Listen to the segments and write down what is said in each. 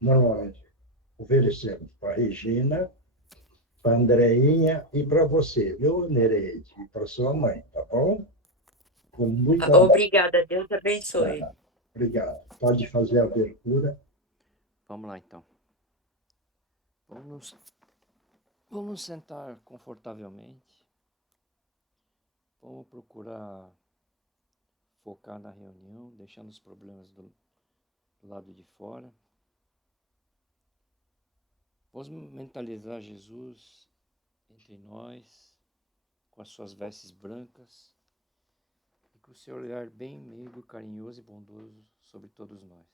normalmente oferecemos para a Regina, para a Andreinha e para você, viu, Nereide? E para sua mãe, tá bom? Com muita Obrigada, Deus abençoe. Obrigado. Pode fazer a abertura. Vamos lá, então. Vamos sentar confortavelmente. Vamos procurar focar na reunião, deixando os problemas do lado de fora. Vamos mentalizar Jesus entre nós, com as suas vestes brancas, e com o seu olhar bem meigo, carinhoso e bondoso sobre todos nós.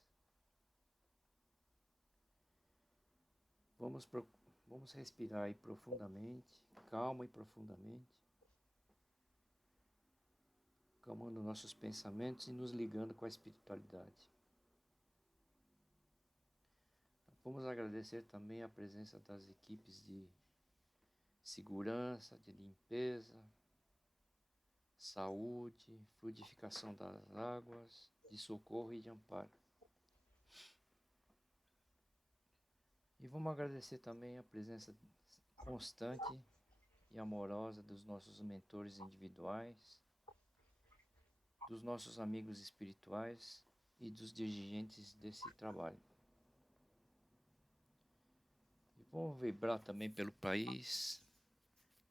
Vamos respirar aí profundamente, calma e profundamente, calmando nossos pensamentos e nos ligando com a espiritualidade. Vamos agradecer também a presença das equipes de segurança, de limpeza, saúde, fluidificação das águas, de socorro e de amparo. E vamos agradecer também a presença constante e amorosa dos nossos mentores individuais, dos nossos amigos espirituais e dos dirigentes desse trabalho. E vamos vibrar também pelo país,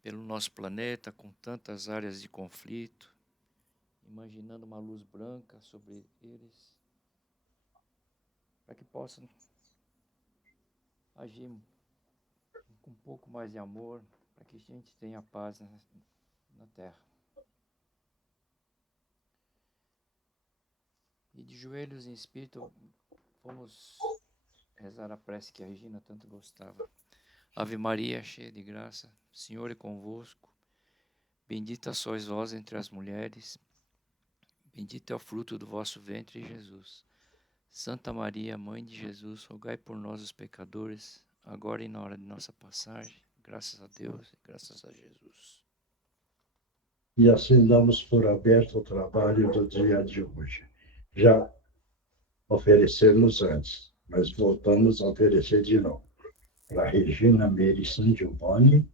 pelo nosso planeta com tantas áreas de conflito, imaginando uma luz branca sobre eles, para que possam agir com um pouco mais de amor, para que a gente tenha paz na Terra. E de joelhos em espírito, vamos rezar a prece que a Regina tanto gostava. Ave Maria, cheia de graça, o Senhor é convosco. Bendita sois vós entre as mulheres, bendito é o fruto do vosso ventre, Jesus. Santa Maria, Mãe de Jesus, rogai por nós os pecadores, agora e na hora de nossa passagem. Graças a Deus e graças a Jesus. E assim damos por aberto o trabalho do dia de hoje. Já oferecemos antes, mas voltamos a oferecer de novo. Para Regina Meire San Giovanni,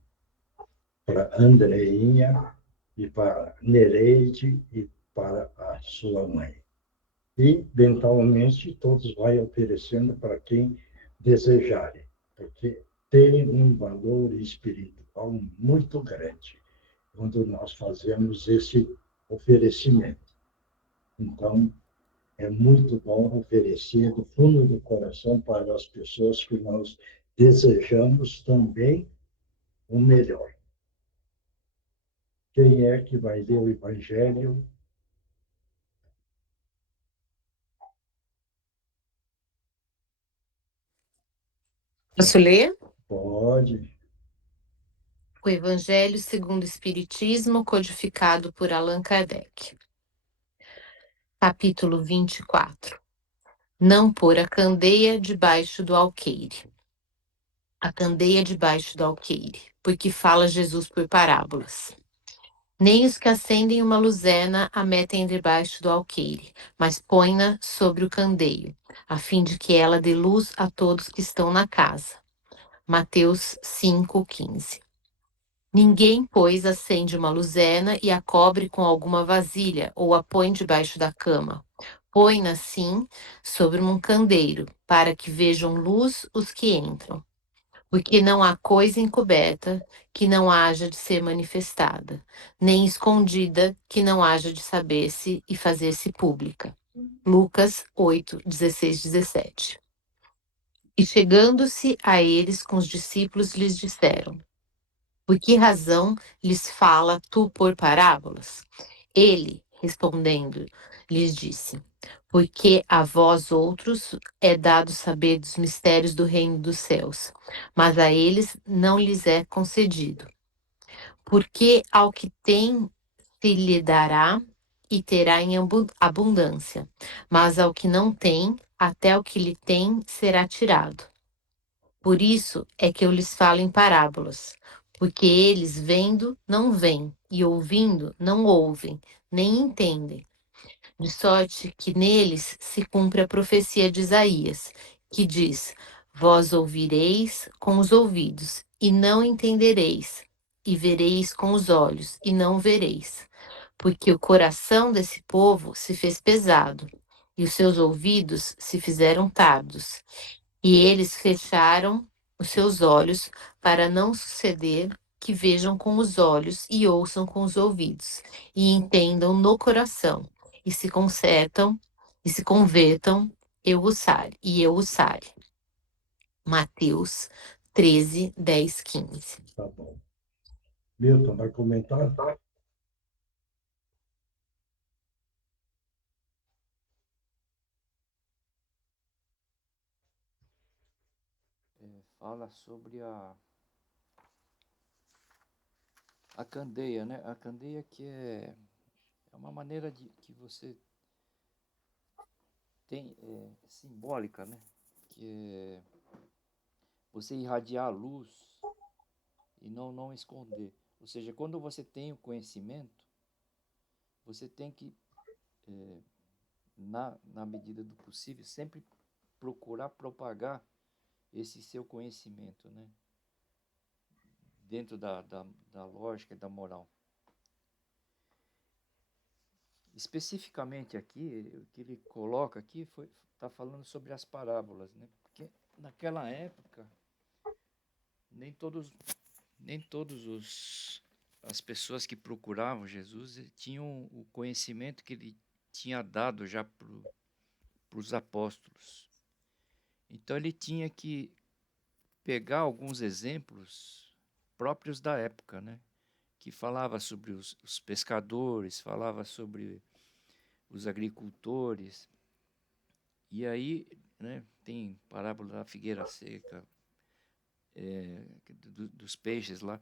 para Andreinha e para Nereide e para a sua mãe. E, mentalmente, todos vai oferecendo para quem desejarem, porque tem um valor espiritual muito grande quando nós fazemos esse oferecimento. Então, é muito bom oferecer do fundo do coração para as pessoas que nós desejamos também o melhor. Quem é que vai ler o Evangelho? Posso ler? Pode. O Evangelho segundo o Espiritismo, codificado por Allan Kardec. Capítulo 24. Não pôr a candeia debaixo do alqueire. A candeia debaixo do alqueire, porque fala Jesus por parábolas. Nem os que acendem uma luzena a metem debaixo do alqueire, mas põe-na sobre o candeio, a fim de que ela dê luz a todos que estão na casa. Mateus 5,15. Ninguém, pois, acende uma luzena e a cobre com alguma vasilha ou a põe debaixo da cama. Põe-na, sim, sobre um candeeiro, para que vejam luz os que entram. Porque não há coisa encoberta que não haja de ser manifestada, nem escondida que não haja de saber-se e fazer-se pública. Lucas 8, 16, 17. E chegando-se a eles com os discípulos, lhes disseram: por que razão lhes fala tu por parábolas? Ele, respondendo, lhes disse: porque a vós outros é dado saber dos mistérios do reino dos céus, mas a eles não lhes é concedido. Porque ao que tem se lhe dará e terá em abundância, mas ao que não tem, até o que lhe tem será tirado. Por isso é que eu lhes falo em parábolas, porque eles vendo não veem, e ouvindo não ouvem, nem entendem. De sorte que neles se cumpre a profecia de Isaías, que diz: Vós ouvireis com os ouvidos, e não entendereis, e vereis com os olhos, e não vereis. Porque o coração desse povo se fez pesado, e os seus ouvidos se fizeram tardos, e eles fecharam os seus olhos, para não suceder que vejam com os olhos e ouçam com os ouvidos, e entendam no coração, e se consertam, e se convertam, e eu os sare. Mateus 13, 10, 15. Tá bom. Milton, vai comentar? Fala sobre a candeia, né? A candeia que é uma maneira de que você tem simbólica, né? Que é você irradiar a luz e não esconder. Ou seja, quando você tem o conhecimento, você tem que, na medida do possível, sempre procurar propagar esse seu conhecimento, né? Dentro da lógica e da moral. Especificamente aqui, o que ele coloca aqui está falando sobre as parábolas, né? Porque naquela época nem todos as pessoas que procuravam Jesus tinham o conhecimento que ele tinha dado já para os apóstolos. Então ele tinha que pegar alguns exemplos próprios da época, né? Que falava sobre os pescadores, falava sobre os agricultores. E aí, né, tem parábola da figueira seca, dos peixes lá,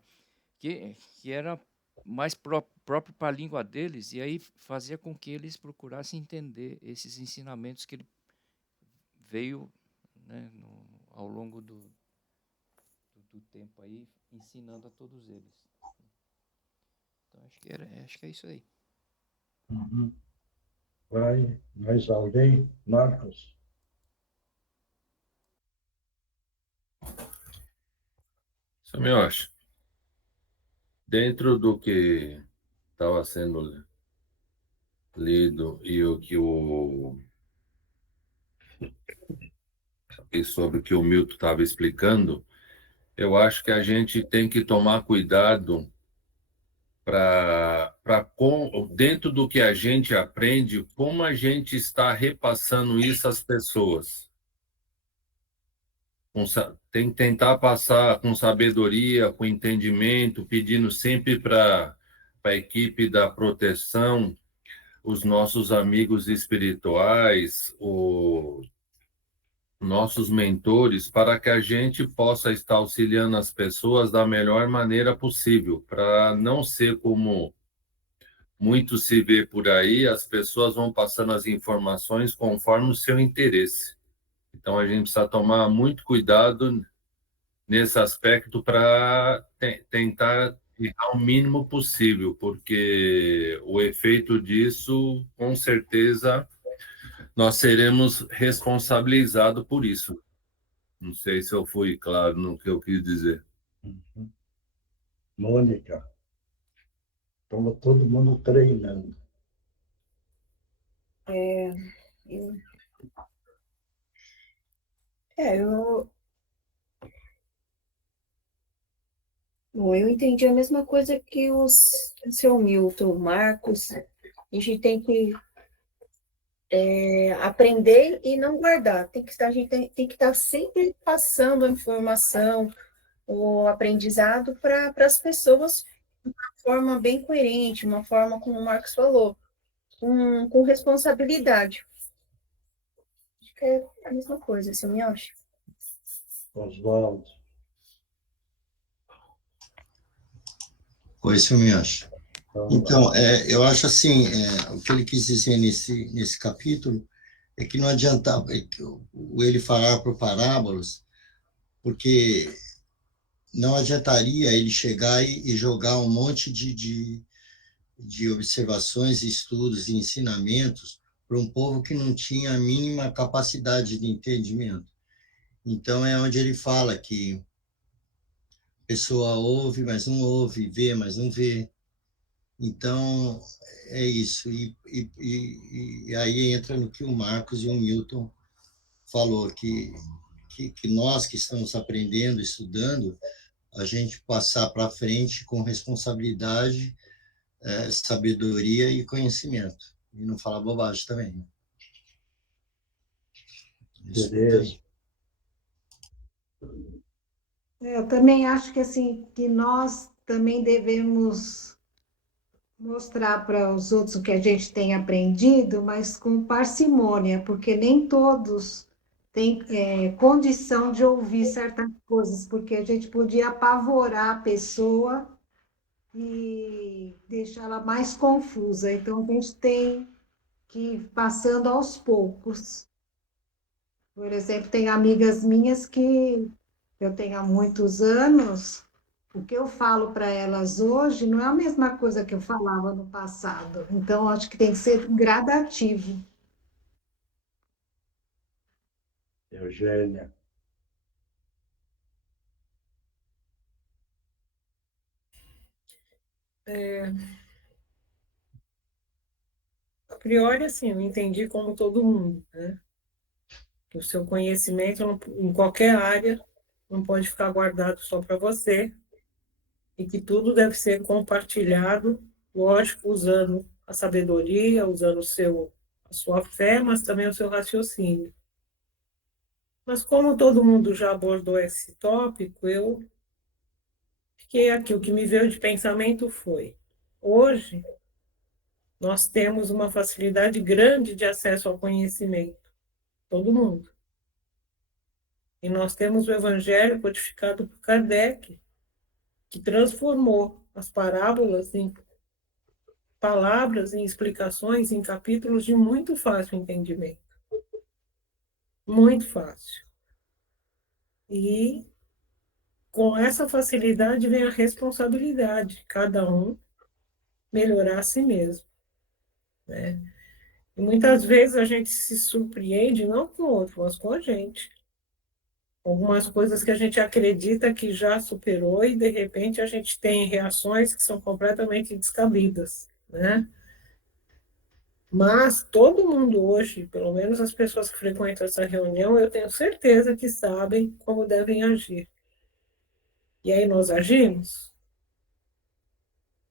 que era mais próprio para a língua deles, e aí fazia com que eles procurassem entender esses ensinamentos que ele veio, né, ao longo do tempo aí, ensinando a todos eles. Então, acho que é isso aí. Uhum. Vai, mais alguém? Marcos? Eu acho, dentro do que estava sendo lido e sobre o que o Milton estava explicando, eu acho que a gente tem que tomar cuidado para dentro do que a gente aprende, como a gente está repassando isso às pessoas. Tem que tentar passar com sabedoria, com entendimento, pedindo sempre para a equipe da proteção, os nossos amigos espirituais, os nossos mentores, para que a gente possa estar auxiliando as pessoas da melhor maneira possível, para não ser como muito se vê por aí, as pessoas vão passando as informações conforme o seu interesse. Então, a gente precisa tomar muito cuidado nesse aspecto para tentar ficar o mínimo possível, porque o efeito disso, com certeza, nós seremos responsabilizados por isso. Não sei se eu fui claro no que eu quis dizer. Uhum. Mônica? Estamos todo mundo treinando. Bom, eu entendi a mesma coisa que o seu Milton, Marcos. A gente tem que aprender e não guardar. A gente tem que estar sempre passando a informação, o aprendizado para as pessoas de uma forma bem coerente, uma forma, como o Marcos falou, com responsabilidade. Acho que é a mesma coisa, você me acha? Oswaldo? Oi, seu Miyoshi. Então, eu acho assim, o que ele quis dizer nesse capítulo é que não adiantava ele falar por parábolas, porque não adiantaria ele chegar e jogar um monte de observações, estudos e ensinamentos para um povo que não tinha a mínima capacidade de entendimento. Então, é onde ele fala que a pessoa ouve, mas não ouve, vê, mas não vê. Então, é isso. E aí entra no que o Marcos e o Milton falou, que nós que estamos aprendendo, estudando, a gente passar para frente com responsabilidade, sabedoria e conhecimento. E não falar bobagem também. Né? Isso Beleza. daí. Eu também acho que assim que nós também devemos mostrar para os outros o que a gente tem aprendido, mas com parcimônia, porque nem todos têm condição de ouvir certas coisas, porque a gente podia apavorar a pessoa e deixá-la mais confusa. Então, a gente tem que ir passando aos poucos. Por exemplo, tem amigas minhas que eu tenho há muitos anos, o que eu falo para elas hoje não é a mesma coisa que eu falava no passado. Então, acho que tem que ser gradativo. Eugênia. A priori, assim, eu entendi como todo mundo, né? Que o seu conhecimento em qualquer área não pode ficar guardado só para você e que tudo deve ser compartilhado, lógico, usando a sabedoria, usando a sua fé, mas também o seu raciocínio. Mas como todo mundo já abordou esse tópico, eu fiquei aqui. O que me veio de pensamento foi: hoje nós temos uma facilidade grande de acesso ao conhecimento, todo mundo. E nós temos o Evangelho codificado por Kardec, que transformou as parábolas em palavras, em explicações, em capítulos de muito fácil entendimento. Muito fácil. E com essa facilidade vem a responsabilidade de cada um melhorar a si mesmo, né? E muitas vezes a gente se surpreende, não com o outro, mas com a gente. Algumas coisas que a gente acredita que já superou e, de repente, a gente tem reações que são completamente descabidas, né? Mas todo mundo hoje, pelo menos as pessoas que frequentam essa reunião, eu tenho certeza que sabem como devem agir. E aí nós agimos?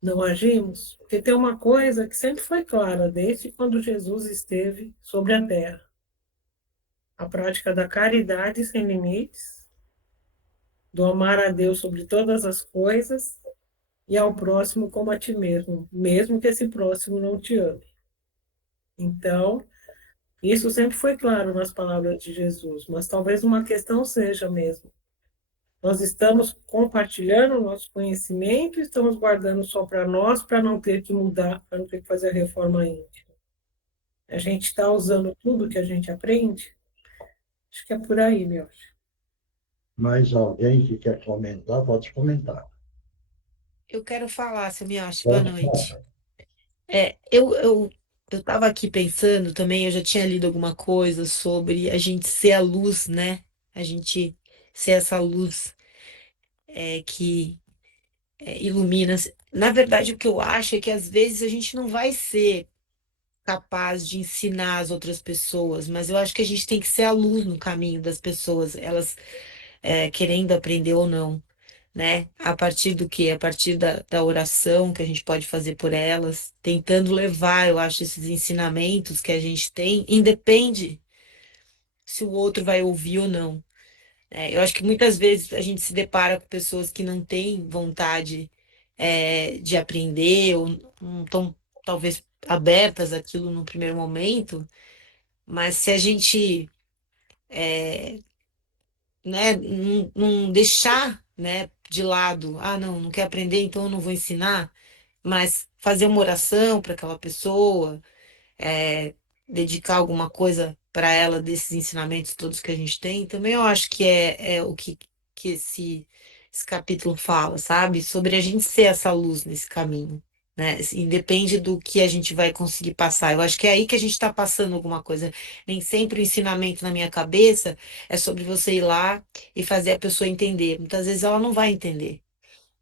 Não agimos? Porque tem uma coisa que sempre foi clara, desde quando Jesus esteve sobre a terra: a prática da caridade sem limites, do amar a Deus sobre todas as coisas e ao próximo como a ti mesmo, mesmo que esse próximo não te ame. Então, isso sempre foi claro nas palavras de Jesus, mas talvez uma questão seja mesmo: nós estamos compartilhando o nosso conhecimento, estamos guardando só para nós, para não ter que mudar, para não ter que fazer a reforma íntima. A gente está usando tudo que a gente aprende? Acho que é por aí, meu. Mais alguém que quer comentar? Pode comentar. Eu quero falar, Semiotti, boa Pode noite. falar. Eu estava aqui pensando também, eu já tinha lido alguma coisa sobre a gente ser a luz, né? A gente ser essa luz que ilumina. Na verdade, o que eu acho é que às vezes a gente não vai ser capaz de ensinar as outras pessoas, mas eu acho que a gente tem que ser a luz no caminho das pessoas, elas querendo aprender ou não, né? A partir do quê? A partir da oração que a gente pode fazer por elas, tentando levar, eu acho, esses ensinamentos que a gente tem, independe se o outro vai ouvir ou não. Eu acho que muitas vezes a gente se depara com pessoas que não têm vontade, de aprender, ou não estão, talvez, abertas àquilo no primeiro momento, mas se a gente, né, não deixar, né, de lado, ah, não quer aprender, então eu não vou ensinar, mas fazer uma oração para aquela pessoa, é, dedicar alguma coisa para ela desses ensinamentos todos que a gente tem, também eu acho que é o que esse capítulo fala, sabe? Sobre a gente ser essa luz nesse caminho, né? Assim, depende do que a gente vai conseguir passar. Eu acho que é aí que a gente está passando alguma coisa. Nem sempre o ensinamento na minha cabeça é sobre você ir lá e fazer a pessoa entender. Muitas vezes ela não vai entender,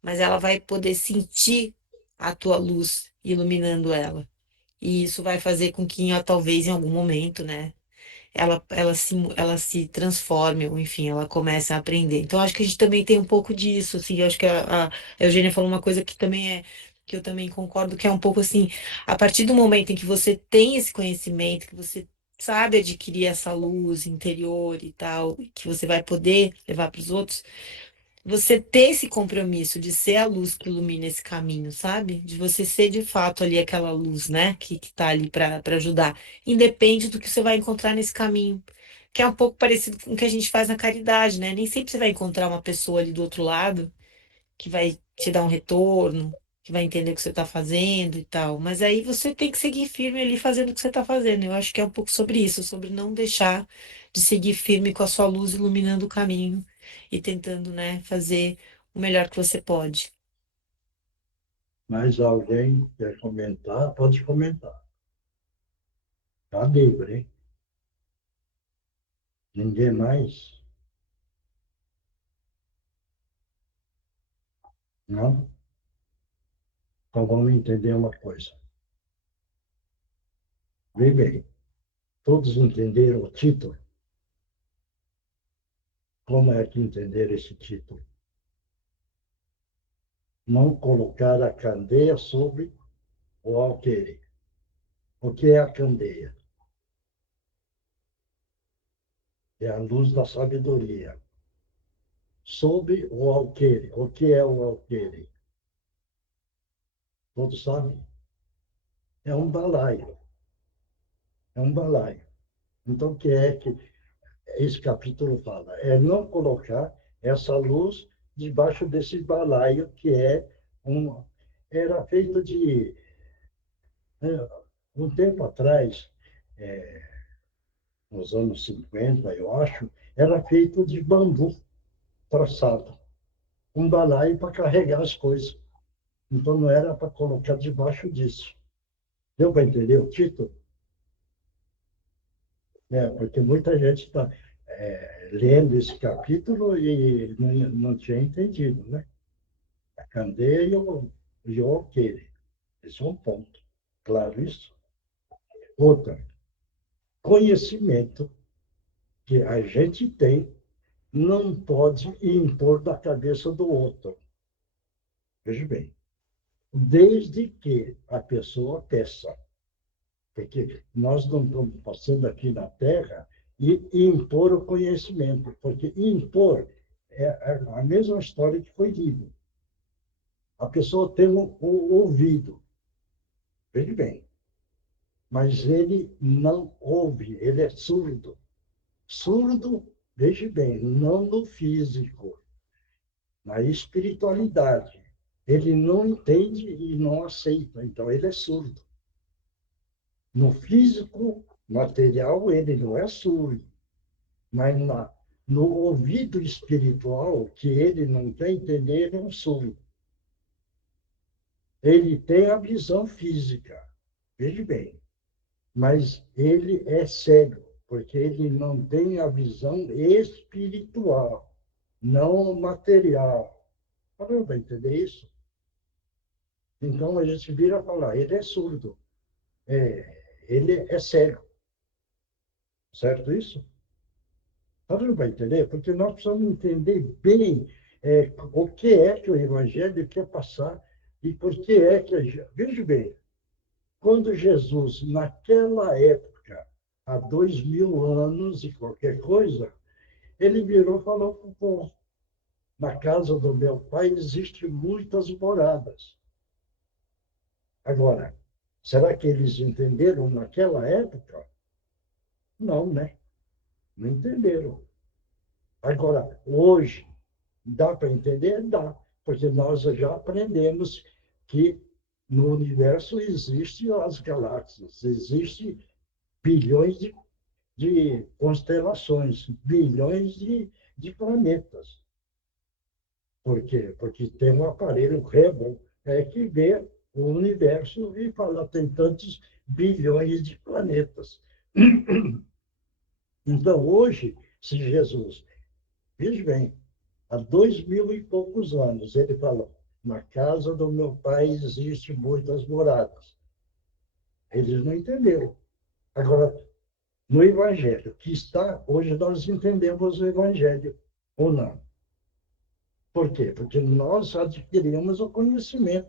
mas ela vai poder sentir a tua luz iluminando ela. E isso vai fazer com que, talvez, em algum momento, né? Ela se transforme, ou enfim, ela comece a aprender. Então, acho que a gente também tem um pouco disso, assim, eu acho que a Eugênia falou uma coisa que também que eu também concordo, que é um pouco assim, a partir do momento em que você tem esse conhecimento, que você sabe adquirir essa luz interior e tal, que você vai poder levar para os outros, você ter esse compromisso de ser a luz que ilumina esse caminho, sabe? De você ser de fato ali aquela luz, né? Que tá ali para ajudar. Independe do que você vai encontrar nesse caminho. Que é um pouco parecido com o que a gente faz na caridade, né? Nem sempre você vai encontrar uma pessoa ali do outro lado que vai te dar um retorno, que vai entender o que você está fazendo e tal. Mas aí você tem que seguir firme ali fazendo o que você está fazendo. Eu acho que é um pouco sobre isso, sobre não deixar de seguir firme com a sua luz iluminando o caminho e tentando, né, fazer o melhor que você pode. Mais alguém quer comentar? Pode comentar. Está livre, hein? Ninguém mais? Não? Então vamos entender uma coisa. Vê bem, todos entenderam o título? Como é que entenderam esse título? Não colocar a candeia sobre o alqueire. O que é a candeia? É a luz da sabedoria. Sobre o alqueire. O que é o alqueire? Todos sabem? É um balaio. É um balaio. Então, o que é que esse capítulo fala? É não colocar essa luz debaixo desse balaio que era feito de... Um tempo atrás, nos anos 50, eu acho, era feito de bambu traçado. Um balaio para carregar as coisas. Então, não era para colocar debaixo disso. Deu para entender o título? Porque muita gente está lendo esse capítulo e não tinha entendido, né? A candeia e o alqueire. Esse é um ponto. Claro isso? Outra, conhecimento que a gente tem não pode impor da cabeça do outro. Veja bem, desde que a pessoa peça. Porque nós não estamos passando aqui na Terra e impor o conhecimento, porque impor é a mesma história que foi lida. A pessoa tem o ouvido, veja bem, mas ele não ouve, ele é surdo. Surdo, veja bem, não no físico, na espiritualidade. Ele não entende e não aceita, então ele é surdo. No físico material, ele não é surdo, mas no ouvido espiritual, que ele não quer entender, ele é um surdo. Ele tem a visão física, veja bem, mas ele é cego, porque ele não tem a visão espiritual, não material. Para para entender isso? Então a gente vira a falar, ele é surdo, ele é cego, certo isso? Para para entender? Porque nós precisamos entender bem o que é que o Evangelho quer passar e por que é que... Veja bem, quando Jesus, naquela época, há 2000 anos e qualquer coisa, ele virou e falou para o povo, na casa do meu pai existem muitas moradas. Agora, será que eles entenderam naquela época? Não, né? Não entenderam. Agora, hoje, dá para entender? Dá, porque nós já aprendemos que no universo existem as galáxias, existem bilhões de constelações, bilhões de planetas. Por quê? Porque tem um aparelho Hubble que vê o universo e fala, tem tantos bilhões de planetas. Então, hoje, se Jesus, veja bem, há 2000 e poucos anos, ele falou, na casa do meu pai existem muitas moradas. Eles não entenderam. Agora, no Evangelho que está, hoje nós entendemos o Evangelho, ou não? Por quê? Porque nós adquirimos o conhecimento.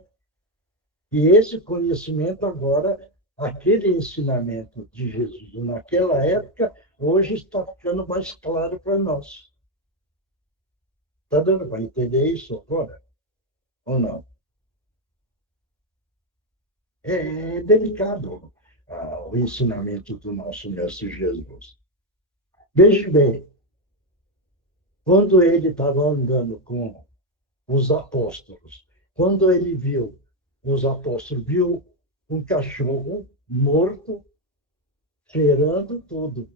E esse conhecimento agora, aquele ensinamento de Jesus naquela época, hoje está ficando mais claro para nós. Está dando para entender isso agora? Ou não? É delicado o ensinamento do nosso Mestre Jesus. Veja bem, quando ele estava andando com os apóstolos, quando ele viu os apóstolos, viu um cachorro morto, cheirando tudo.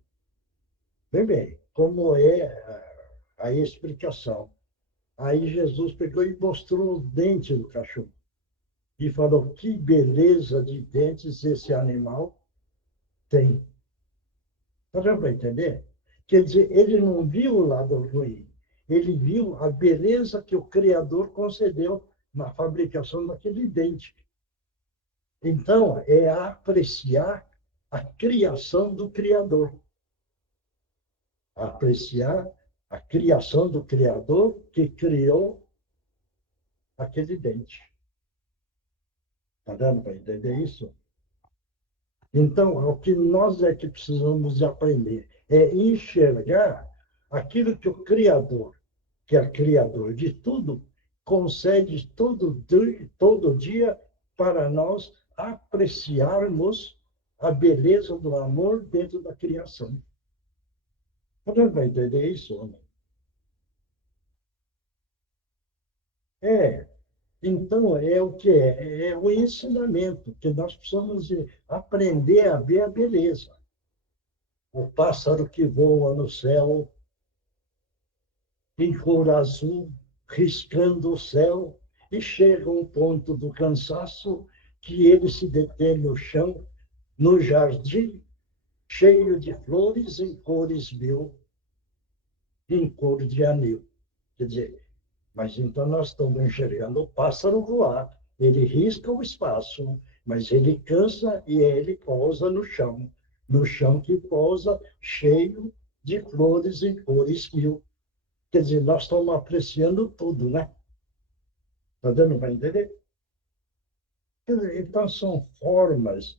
Bem, como é a explicação? Aí Jesus pegou e mostrou o dente do cachorro. E falou, que beleza de dentes esse animal tem. Para entender? Quer dizer, ele não viu o lado ruim. Ele viu a beleza que o Criador concedeu na fabricação daquele dente. Então, é apreciar a criação do Criador. Apreciar a criação do Criador que criou aquele dente. Está dando para entender isso? Então, o que nós é que precisamos de aprender é enxergar aquilo que o Criador, que é Criador de tudo, concede todo dia para nós apreciarmos a beleza do amor dentro da criação. Você vai entender isso, homem? Então, é o que é? É o ensinamento, que nós precisamos aprender a ver a beleza. O pássaro que voa no céu, em cor azul, riscando o céu, e chega um ponto do cansaço que ele se detém no chão, no jardim, cheio de flores em cores mil, em cor de anil. Quer dizer, mas então nós estamos enxergando o pássaro voar. Ele risca o espaço, mas ele cansa e ele pousa no chão que pousa cheio de flores em cores mil. Quer dizer, nós estamos apreciando tudo, né? Está dando para entender? Então, são formas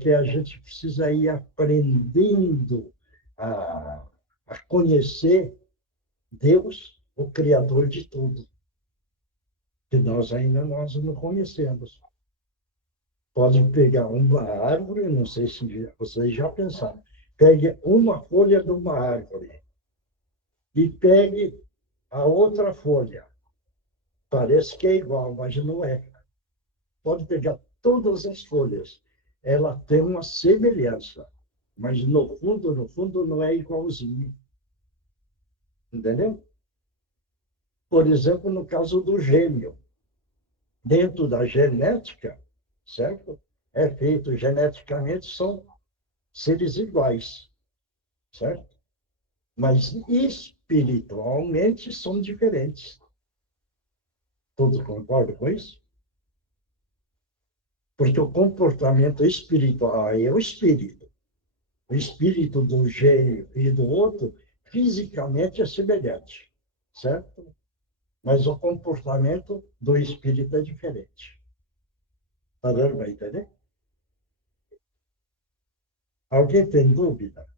que a gente precisa ir aprendendo a conhecer Deus, o Criador de tudo, que nós não conhecemos. Pode pegar uma árvore, não sei se vocês já pensaram, pegue uma folha de uma árvore e pegue a outra folha. Parece que é igual, mas não é. Pode pegar todas as folhas. Ela tem uma semelhança, mas no fundo, não é igualzinho. Entendeu? Por exemplo, no caso do gêmeo. Dentro da genética, certo? É feito geneticamente, são seres iguais, certo? Mas espiritualmente são diferentes. Todos concordam com isso? Porque o comportamento espiritual é o espírito. O espírito do gênio e do outro, fisicamente, é semelhante, certo? Mas o comportamento do espírito é diferente. Está dando para entender? Alguém tem dúvida?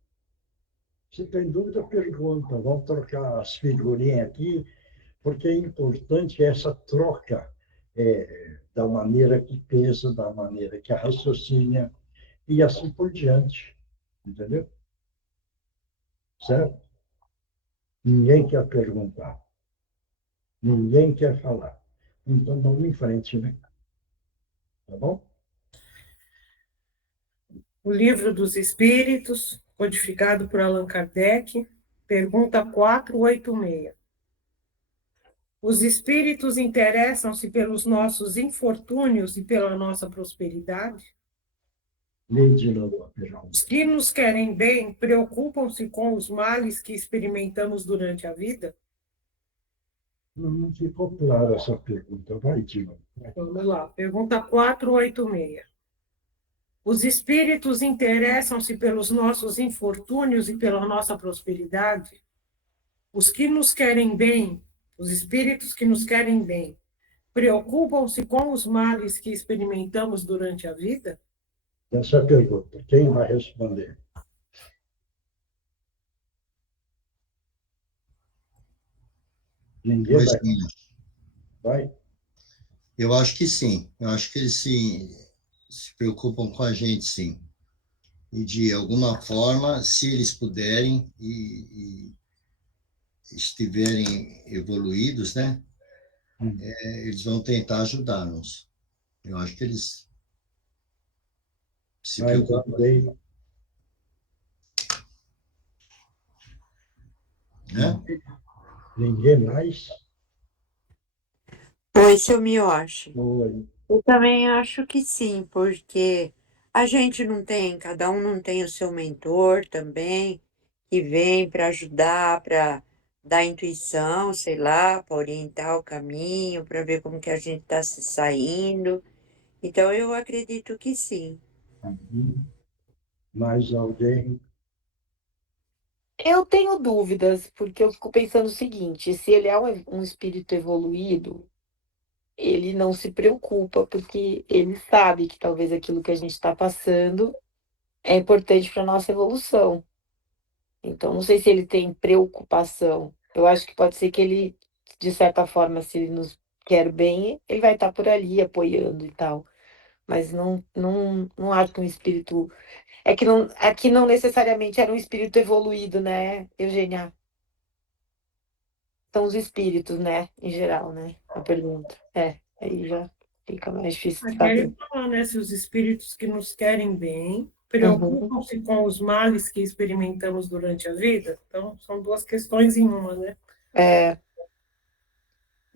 Se tem dúvida, pergunta. Vamos trocar as figurinhas aqui, porque é importante essa troca da maneira que pensa, da maneira que raciocina, e assim por diante. Entendeu? Certo? Ninguém quer perguntar. Ninguém quer falar. Então, vamos em frente, né? Tá bom? O Livro dos Espíritos, codificado por Allan Kardec, pergunta 486. Os espíritos interessam-se pelos nossos infortúnios e pela nossa prosperidade? Lê de novo a pergunta. Os que nos querem bem preocupam-se com os males que experimentamos durante a vida? Não ficou clara essa pergunta. Vai, Tino. Vamos lá. Pergunta 486. Os espíritos interessam-se pelos nossos infortúnios e pela nossa prosperidade? Os que nos querem bem, os espíritos que nos querem bem, preocupam-se com os males que experimentamos durante a vida? Essa é a pergunta. Quem vai responder? Ninguém Pois vai. sim, Vai? eu acho que sim. Eu acho que eles se preocupam com a gente, sim. E de alguma forma, se eles puderem e estiverem evoluídos, né, eles vão tentar ajudar-nos. Eu acho que eles se Mas preocupam, alguém, né? ninguém mais? Oi, seu Miyoshi. Oi. Eu também acho que sim, porque a gente não tem, cada um não tem o seu mentor também, que vem para ajudar, para dar intuição, sei lá, para orientar o caminho, para ver como que a gente está se saindo. Então, eu acredito que sim. Mais alguém? Eu tenho dúvidas, porque eu fico pensando o seguinte: se ele é um espírito evoluído, ele não se preocupa, porque ele sabe que talvez aquilo que a gente está passando é importante para a nossa evolução. Então, não sei se ele tem preocupação. Eu acho que pode ser que ele, de certa forma, se ele nos quer bem, ele vai estar por ali apoiando e tal. Mas não acho que um espírito. É que não necessariamente era um espírito evoluído, né, Eugênia? São os espíritos, né, em geral, né? A pergunta. Aí já fica mais difícil de Aqui ele saber. fala, né, se os espíritos que nos querem bem Uhum. preocupam-se com os males que experimentamos durante a vida? Então, são duas questões em uma, né? É,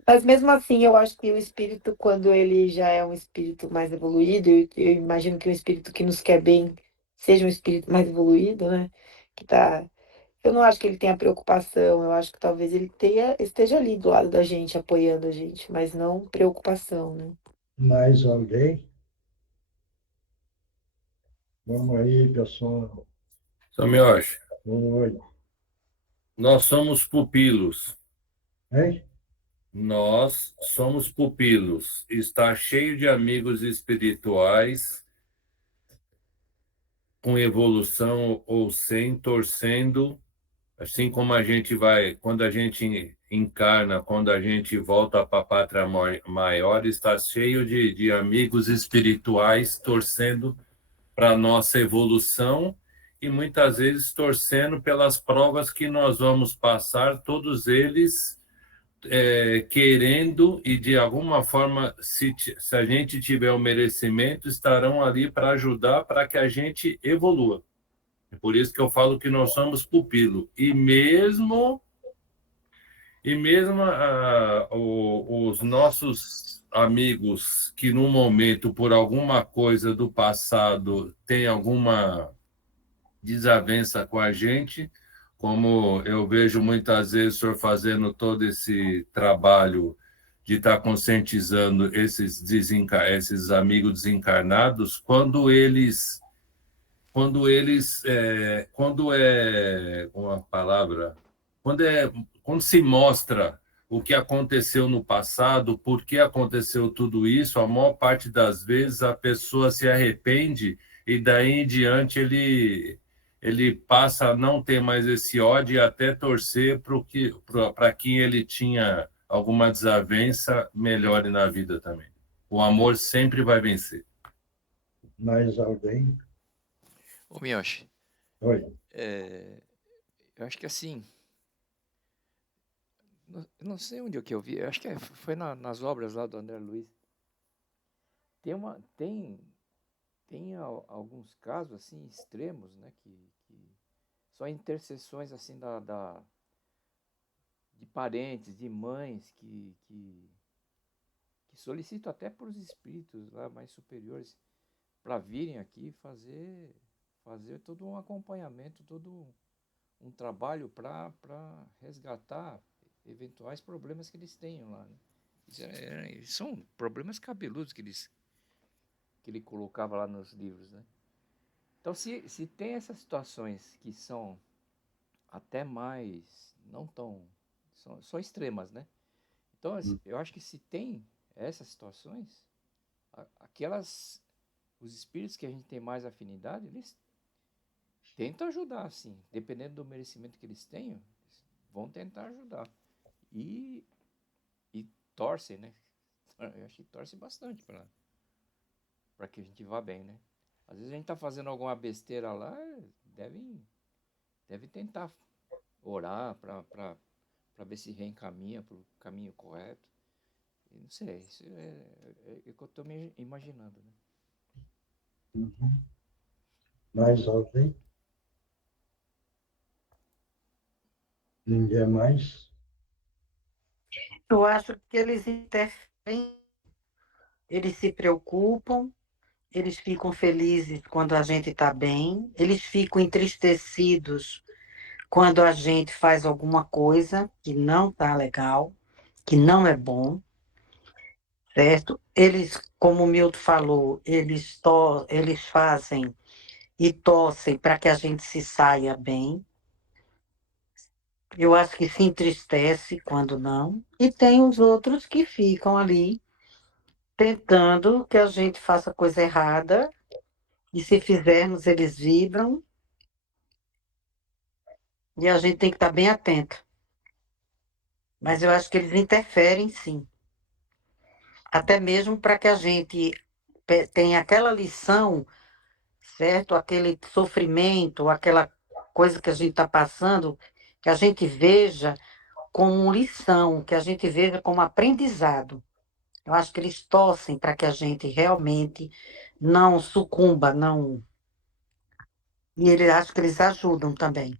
mas mesmo assim, eu acho que o espírito, quando ele já é um espírito mais evoluído, eu imagino que um espírito que nos quer bem seja um espírito mais evoluído, né? Que tá. Eu não acho que ele tenha preocupação, eu acho que talvez ele esteja ali do lado da gente, apoiando a gente, mas não preocupação, né? Mais alguém? Vamos aí, pessoal. Samioshi, Oi. nós somos pupilos. Hein? Nós somos pupilos. Está cheio de amigos espirituais com evolução ou sem, torcendo, assim como a gente vai, quando a gente encarna, quando a gente volta para a pátria maior, está cheio de amigos espirituais torcendo para a nossa evolução e muitas vezes torcendo pelas provas que nós vamos passar, todos eles querendo e de alguma forma, se a gente tiver o merecimento, estarão ali para ajudar para que a gente evolua. É por isso que eu falo que nós somos pupilo. E mesmo os nossos amigos que no momento, por alguma coisa do passado, tem alguma desavença com a gente, como eu vejo muitas vezes o senhor fazendo todo esse trabalho de estar conscientizando esses amigos desencarnados, quando é uma palavra, quando se mostra o que aconteceu no passado, por que aconteceu tudo isso, a maior parte das vezes a pessoa se arrepende e daí em diante ele passa a não ter mais esse ódio e até torcer para quem ele tinha alguma desavença melhore na vida também. O amor sempre vai vencer. Mais alguém? Ô, Miyoshi, Oi. eu acho que assim, eu não sei onde é que eu vi, eu acho que foi nas obras lá do André Luiz. Tem alguns casos assim extremos, né, que são intercessões assim de parentes, de mães que solicitam até para os espíritos lá mais superiores para virem aqui fazer todo um acompanhamento, todo um trabalho para resgatar eventuais problemas que eles tenham lá, né? São problemas cabeludos que ele colocava lá nos livros, né? Então, se tem essas situações que são até mais, não tão, são extremas, né? Então, eu acho que se tem essas situações, aquelas, os espíritos que a gente tem mais afinidade, eles tentam ajudar, sim. Dependendo do merecimento que eles tenham, vão tentar ajudar. E torcem, né? Eu acho que torcem bastante para que a gente vá bem, né? Às vezes a gente está fazendo alguma besteira lá, deve tentar orar para ver se reencaminha para o caminho correto. E não sei, isso é o que eu estou me imaginando, né? Uhum. Mais alguém? Ninguém mais? Eu acho que eles interferem, eles se preocupam, eles ficam felizes quando a gente está bem, eles ficam entristecidos quando a gente faz alguma coisa que não está legal, que não é bom, certo? Eles, como o Milton falou, eles fazem e torcem para que a gente se saia bem. Eu acho que se entristece quando não. E tem os outros que ficam ali tentando que a gente faça coisa errada. E se fizermos, eles vibram. E a gente tem que estar bem atento. Mas eu acho que eles interferem, sim. Até mesmo para que a gente tenha aquela lição, certo? Aquele sofrimento, aquela coisa que a gente está passando, que a gente veja como lição, que a gente veja como aprendizado. Eu acho que eles torcem para que a gente realmente não sucumba, não. E eles acho que eles ajudam também,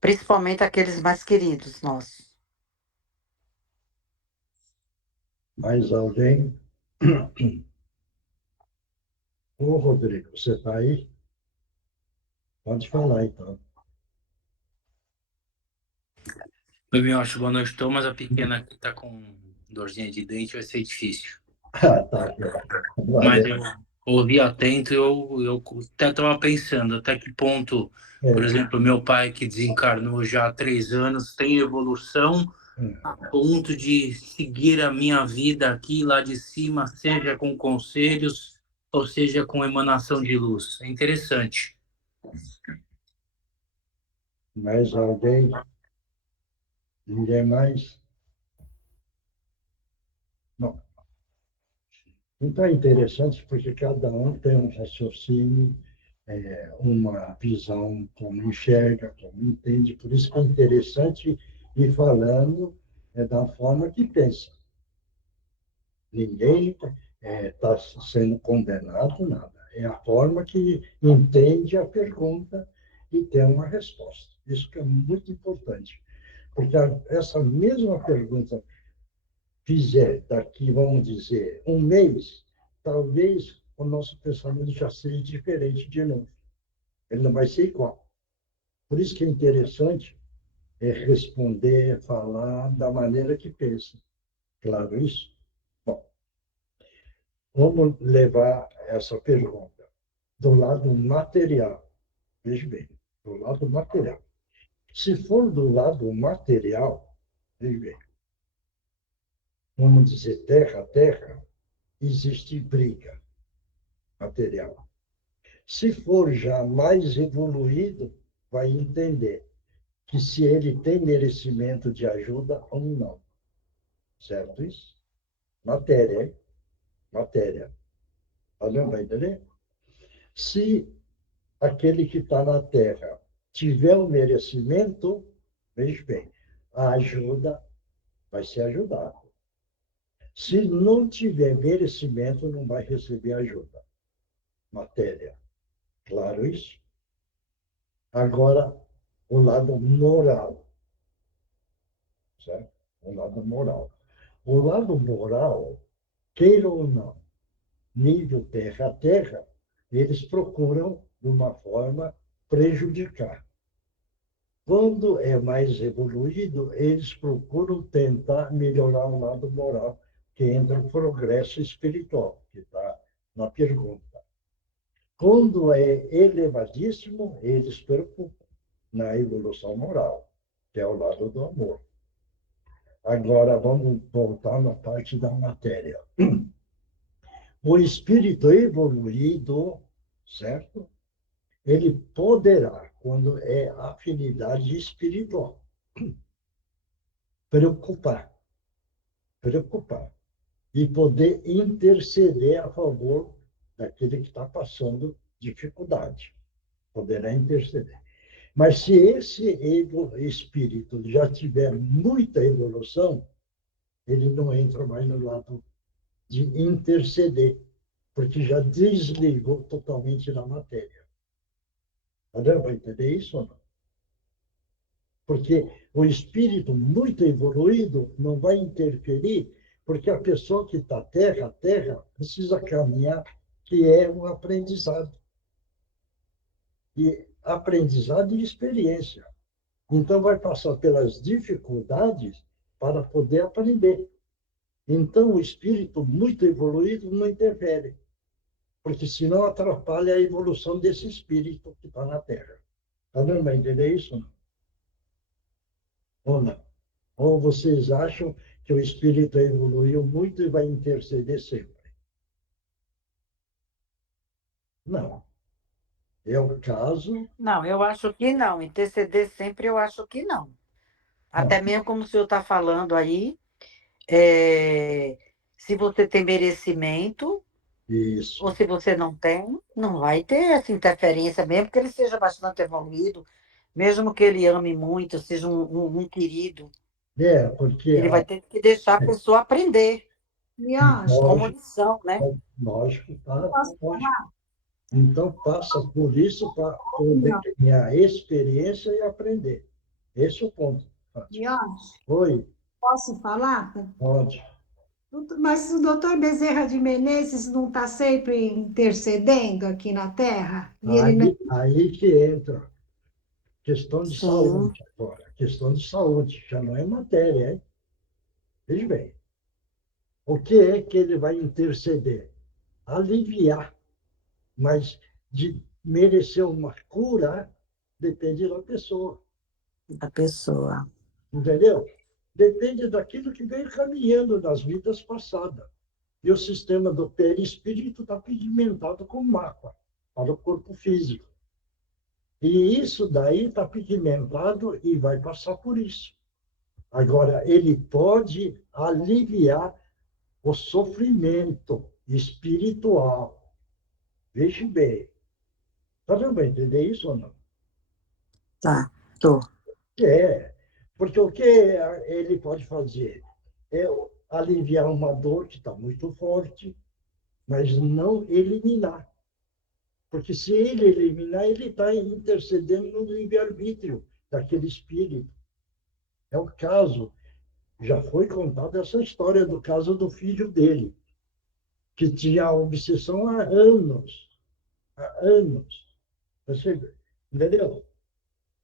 principalmente aqueles mais queridos nossos. Mais alguém? Ô, Rodrigo, você está aí? Pode falar, então. Oi, meu, acho boa noite, mas a pequena aqui tá com dorzinha de dente, vai ser difícil. Ah, tá. Mas Valeu. eu ouvi atento e eu até estava pensando até que ponto, por exemplo, meu pai que desencarnou já há 3 anos tem evolução a ponto de seguir a minha vida aqui lá de cima, seja com conselhos ou seja com emanação de luz. É interessante. Mais alguém? Ninguém mais? Não. Então é interessante porque cada um tem um raciocínio, uma visão, como enxerga, como entende. Por isso que é interessante ir falando da forma que pensa. Ninguém está sendo condenado, nada. É a forma que entende a pergunta e tem uma resposta. Isso que é muito importante. Porque essa mesma pergunta fizer daqui, vamos dizer, um mês, talvez o nosso pensamento já seja diferente de novo. Ele não vai ser igual. Por isso que é interessante responder, falar da maneira que pensa. Claro isso? Bom, vamos levar essa pergunta do lado material. Veja bem, do lado material. Se for do lado material, veja bem, vamos dizer terra a terra, existe briga material. Se for já mais evoluído, vai entender que se ele tem merecimento de ajuda ou não. Certo isso? Matéria, hein? Matéria. Olha, vai entender? Se aquele que está na Terra tiver o merecimento, veja bem, a ajuda vai ser ajudada. Se não tiver merecimento, não vai receber ajuda. Matéria. Claro isso? Agora, o lado moral. certo? O lado moral. O lado moral, queira ou não, nível terra a terra, eles procuram, de uma forma, prejudicar. Quando é mais evoluído, eles procuram tentar melhorar o lado moral, que entra o progresso espiritual, que está na pergunta. Quando é elevadíssimo, eles preocupam na evolução moral, que é o lado do amor. Agora, vamos voltar na parte da matéria. O espírito evoluído, certo? Ele poderá, quando é afinidade espiritual, preocupar, e poder interceder a favor daquele que está passando dificuldade. Poderá interceder. Mas se esse espírito já tiver muita evolução, ele não entra mais no lado de interceder, porque já desligou totalmente da matéria. Vai entender isso ou não? Porque o espírito muito evoluído não vai interferir, porque a pessoa que está terra, precisa caminhar, que é um aprendizado. E aprendizado e experiência. Então, vai passar pelas dificuldades para poder aprender. Então, o espírito muito evoluído não interfere, porque senão atrapalha a evolução desse espírito que está na Terra. Está dando para entender isso? Ou não? Ou vocês acham que o espírito evoluiu muito e vai interceder sempre? Não. É o caso. Não, eu acho que não. Interceder sempre eu acho que não. Até mesmo como o senhor está falando aí, se você tem merecimento, Isso. ou se você não tem, não vai ter essa interferência, mesmo que ele seja bastante evoluído, mesmo que ele ame muito, seja um querido. Porque ele vai ter que deixar a pessoa aprender. Como lição, né? Lógico, tá? Lógico. Então, passa por isso para poder ganhar experiência e aprender. Esse é o ponto. Diógenes, Oi, posso falar? pode. Mas o doutor Bezerra de Menezes não está sempre intercedendo aqui na Terra? E ele não... Aí que entra. Questão de saúde agora. Questão de saúde. Já não é matéria, hein? Veja bem. O que é que ele vai interceder? Aliviar. Mas de merecer uma cura depende da pessoa. Da pessoa. Entendeu? Depende daquilo que veio caminhando nas vidas passadas. E o sistema do perispírito está pigmentado com mapa para o corpo físico. E isso daí está pigmentado e vai passar por isso. Agora, ele pode aliviar o sofrimento espiritual. Veja bem. Está dando para entender isso ou não? Tá, estou. Porque o que ele pode fazer? É aliviar uma dor que está muito forte, mas não eliminar. Porque se ele eliminar, ele está intercedendo no livre-arbítrio daquele espírito. É o caso, já foi contada essa história do caso do filho dele, que tinha a obsessão há anos. Há anos. Você entendeu?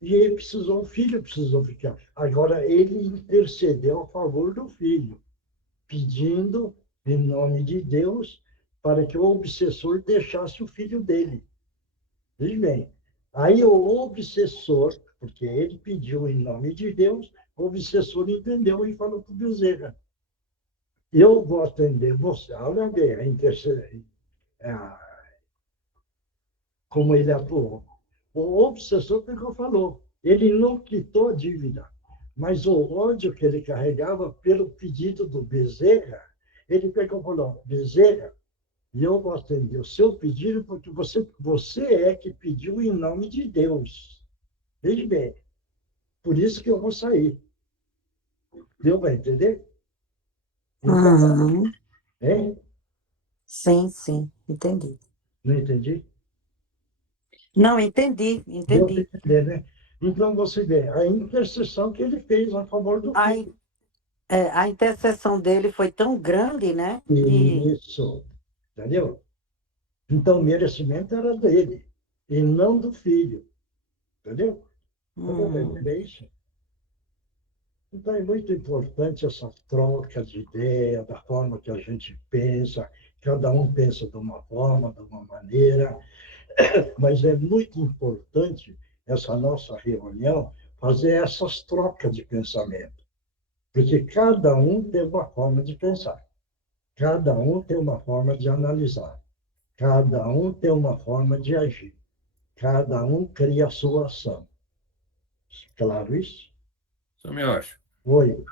E ele precisou, o filho precisou ficar. Agora, ele intercedeu a favor do filho, pedindo, em nome de Deus, para que o obsessor deixasse o filho dele. Veja bem. Aí o obsessor, porque ele pediu em nome de Deus, o obsessor entendeu e falou para o Bezerra: eu vou atender você. Olha bem, como ele atuou. O obsessor pegou e falou. Ele não quitou a dívida, mas o ódio que ele carregava pelo pedido do Bezerra, ele pegou e falou: Bezerra, eu vou atender o seu pedido porque você é que pediu em nome de Deus. Veja bem, por isso que eu vou sair. Deu para entender? Então, Hein? Sim, entendi. Não entendi? Não, entendi. Deu para entender, né? Então, você vê a intercessão que ele fez a favor do filho. a intercessão dele foi tão grande, né? Que Isso, entendeu? Então, o merecimento era dele, e não do filho, entendeu? É isso. Então, é muito importante essa troca de ideia, da forma que a gente pensa, cada um pensa de uma forma, de uma maneira, mas é muito importante essa nossa reunião fazer essas trocas de pensamento, porque cada um tem uma forma de pensar, cada um tem uma forma de analisar, cada um tem uma forma de agir, cada um cria a sua ação. Claro isso? Sr. Miyoshi, Oi.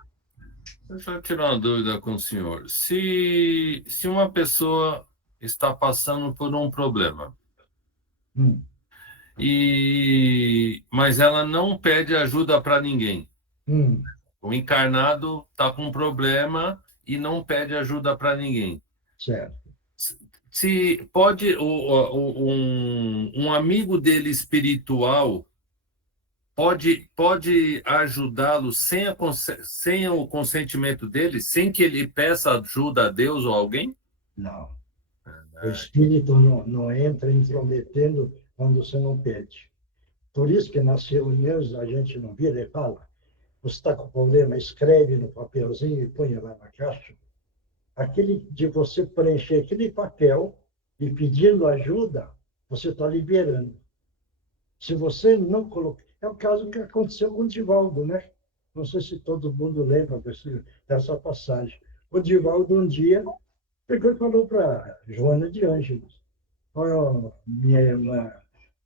deixa eu tirar uma dúvida com o senhor. Se uma pessoa está passando por um problema, mas ela não pede ajuda para ninguém. O encarnado está com um problema e não pede ajuda para ninguém. Certo. Se pode um amigo dele espiritual pode ajudá-lo sem o consentimento dele, sem que ele peça ajuda a Deus ou alguém? Não. O espírito não entra intrometendo quando você não pede. Por isso que nas reuniões a gente não vira e fala, você está com problema, escreve no papelzinho e põe lá na caixa. Aquele de você preencher aquele papel e pedindo ajuda, você está liberando. Se você não colocar... É o caso que aconteceu com o Divaldo, né? Não sei se todo mundo lembra dessa passagem. O Divaldo, um dia, pegou e falou para Joana de Ângeles, oh, minha irmã,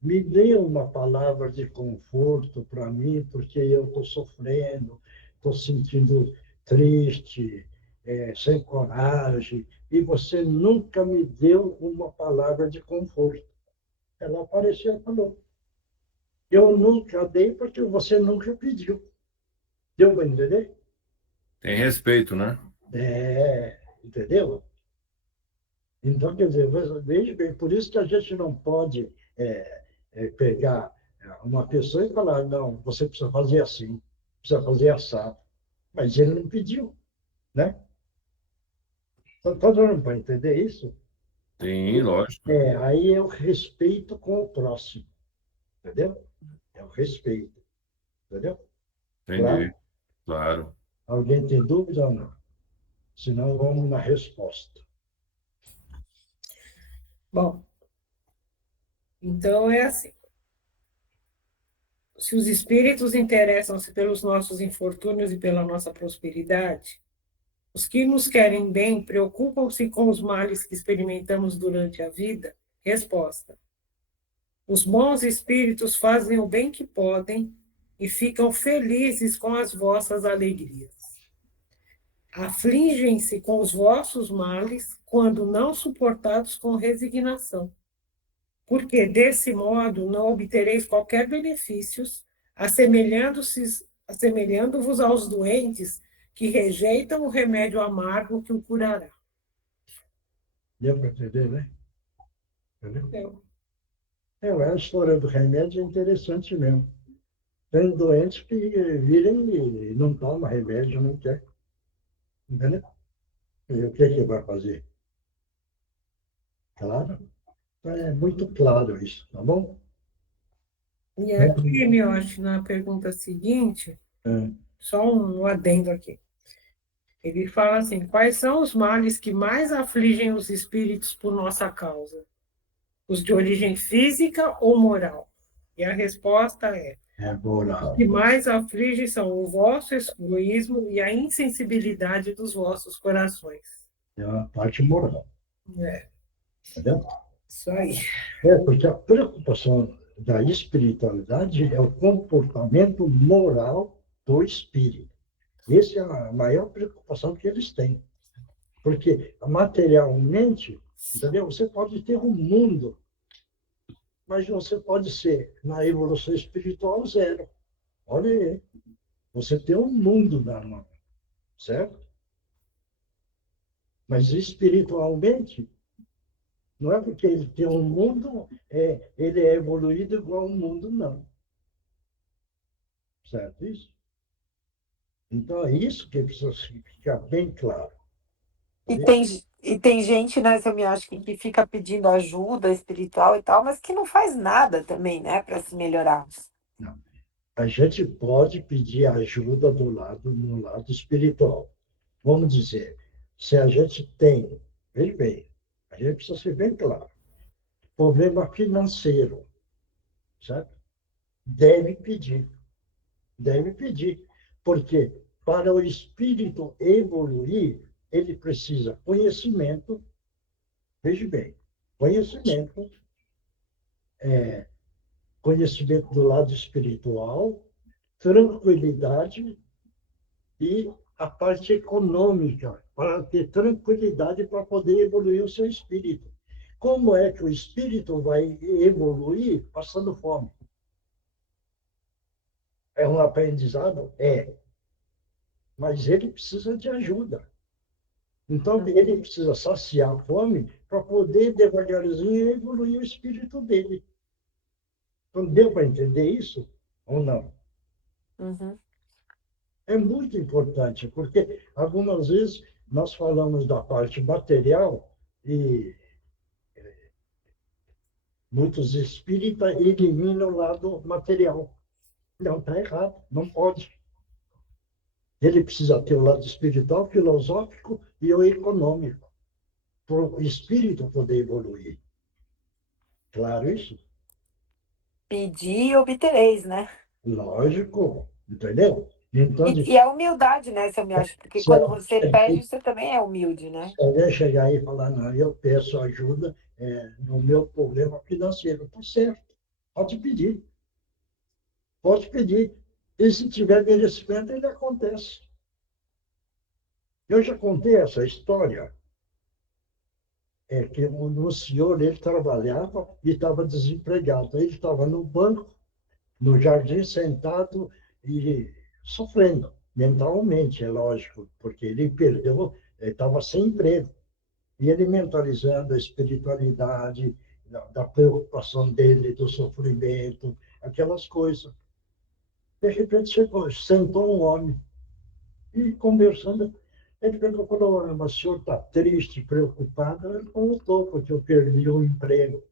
me dê uma palavra de conforto para mim, porque eu estou sofrendo, estou sentindo triste, sem coragem, e você nunca me deu uma palavra de conforto. Ela apareceu e falou, eu nunca dei porque você nunca pediu. Deu para entender? Tem respeito, né? Entendeu? Então, quer dizer, veja bem, por isso que a gente não pode pegar uma pessoa e falar, não, você precisa fazer assim, precisa fazer assado. Mas ele não pediu, né? Está dando para entender isso? Sim, lógico. Aí é o respeito com o próximo, entendeu? É o respeito, entendeu? Entendi, claro. Alguém tem dúvida ou não? Senão, vamos na resposta. Bom, então é assim. Se os espíritos interessam-se pelos nossos infortúnios e pela nossa prosperidade, os que nos querem bem preocupam-se com os males que experimentamos durante a vida? Resposta. Os bons espíritos fazem o bem que podem e ficam felizes com as vossas alegrias. Afligem-se com os vossos males quando não suportados com resignação, porque desse modo não obtereis qualquer benefícios, assemelhando-vos aos doentes que rejeitam o remédio amargo que o curará. Deu para entender, né? Entendeu? A história do remédio é interessante mesmo. Tem doentes que viram e não tomam remédio, não quer. Entendeu? E o que vai fazer? Claro? É muito claro isso, tá bom? E aqui, eu acho, na pergunta seguinte, só um adendo aqui. Ele fala assim, quais são os males que mais afligem os espíritos por nossa causa? Os de origem física ou moral? E a resposta é moral. O que mais aflige são o vosso egoísmo e a insensibilidade dos vossos corações. É a parte moral. Entendeu? Isso aí. Porque a preocupação da espiritualidade é o comportamento moral do espírito. Essa é a maior preocupação que eles têm. Porque materialmente, entendeu? Você pode ter um mundo, mas você pode ser, na evolução espiritual, zero. Olha aí. Você tem um mundo na mão, certo? Mas espiritualmente, não é porque ele tem um mundo, ele é evoluído igual ao mundo, não. Certo isso? Então, é isso que precisa ficar bem claro. E tem gente, né, eu me acho que fica pedindo ajuda espiritual e tal, mas que não faz nada também, né, para se melhorar. Não. A gente pode pedir ajuda no lado espiritual. Vamos dizer, se a gente tem, veja bem, a gente precisa ser bem claro, problema financeiro, certo? Deve pedir, deve pedir, porque para o espírito evoluir, ele precisa conhecimento, veja bem, conhecimento, conhecimento do lado espiritual, tranquilidade e a parte econômica, para ter tranquilidade para poder evoluir o seu espírito. Como é que o espírito vai evoluir passando fome? É um aprendizado? É. Mas ele precisa de ajuda. Então, ele precisa saciar a fome para poder, devagarzinho, evoluir o espírito dele. Então, deu para entender isso ou não? Uhum. É muito importante, porque algumas vezes nós falamos da parte material e muitos espíritas eliminam o lado material. Não, está errado, não pode. Ele precisa ter o lado espiritual, filosófico e o econômico, para o espírito poder evoluir. Claro isso? Pedir e obtereis, né? Lógico, entendeu? Então, E a humildade, né, eu me acho, porque se quando você pede, você também é humilde, né? alguém chegar aí e falar, não, eu peço ajuda no meu problema financeiro, está certo, pode pedir. Pode pedir. E se tiver merecimento, ele acontece. Eu já contei essa história, que um senhor, ele trabalhava e estava desempregado. Ele estava no banco, no jardim, sentado e sofrendo, mentalmente, é lógico, porque ele perdeu, ele estava sem emprego. E ele mentalizando a espiritualidade, da preocupação dele, do sofrimento, aquelas coisas. De repente chegou, sentou um homem e conversando, ele pegou e falou, "Ah, mas o senhor está triste, preocupado?" Ele falou, estou, porque eu perdi o emprego.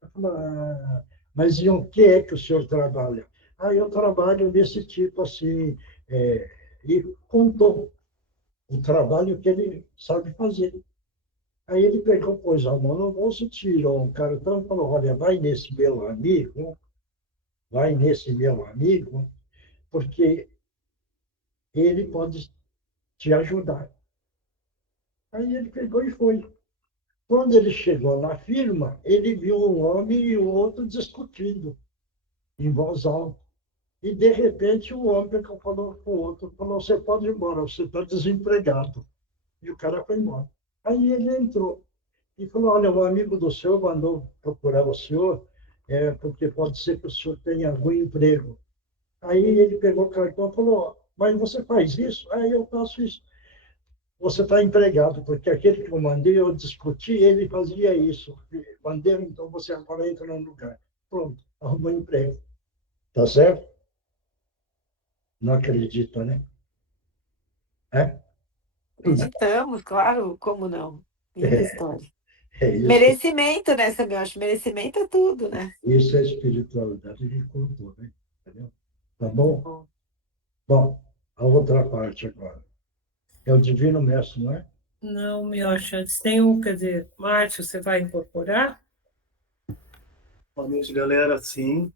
Eu falei, "Ah, mas em o que é que o senhor trabalha?" "Ah, eu trabalho desse tipo assim." E contou o trabalho que ele sabe fazer. Aí ele pegou, pôs a mão no bolso, tirou um cartão e falou, olha, vai nesse meu amigo, porque ele pode te ajudar. Aí ele pegou e foi. Quando ele chegou na firma, ele viu um homem e o outro discutindo em voz alta. E, de repente, o homem falou com o outro, falou, você pode ir embora, você está desempregado. E o cara foi embora. Aí ele entrou e falou, olha, o amigo do senhor mandou procurar o senhor, porque pode ser que o senhor tenha algum emprego. Aí ele pegou o cartão e falou, mas você faz isso? Aí eu faço isso. Você está empregado, porque aquele que eu mandei, eu discuti, ele fazia isso. Mandei, então você agora entra no lugar. Pronto, arrumou emprego. Tá certo? Não acredita, né? Acreditamos, claro, como não? Linda história. É isso. Merecimento, né, Samuel? Acho que merecimento é tudo, né? Isso é espiritualidade que contou, né? Entendeu? Tá bom? Bom. Bom, a outra parte agora. É o Divino Mestre, não é? Não, Miocha, antes tem um, quer dizer, Márcio, você vai incorporar? Boa noite, galera. Sim.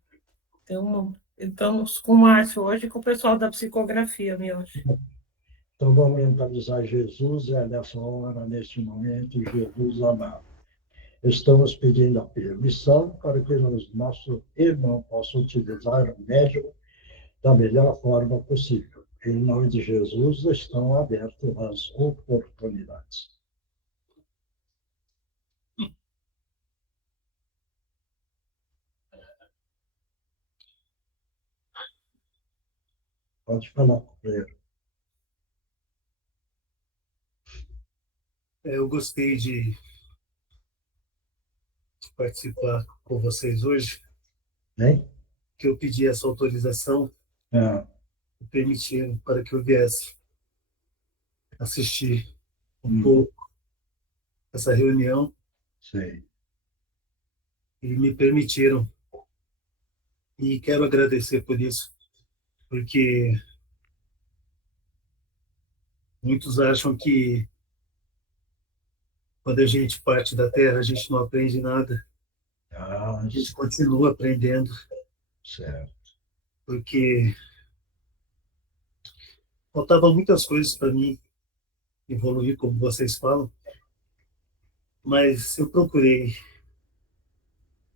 Estamos com o Márcio hoje e com o pessoal da psicografia, Miocha. Então vamos mentalizar Jesus, nessa hora, neste momento, Jesus amado. Estamos pedindo a permissão para que os nossos irmãos possam utilizar o médium da melhor forma possível. Em nome de Jesus, estão abertas as oportunidades. Pode falar, companheiro. Eu gostei de participar com vocês hoje, Hein? que eu pedi essa autorização, me permitiram para que eu viesse assistir um pouco essa reunião. Sim. E me permitiram. E quero agradecer por isso, porque muitos acham que quando a gente parte da Terra, a gente não aprende nada. A gente continua aprendendo. Certo. Porque faltavam muitas coisas para mim evoluir, como vocês falam, mas eu procurei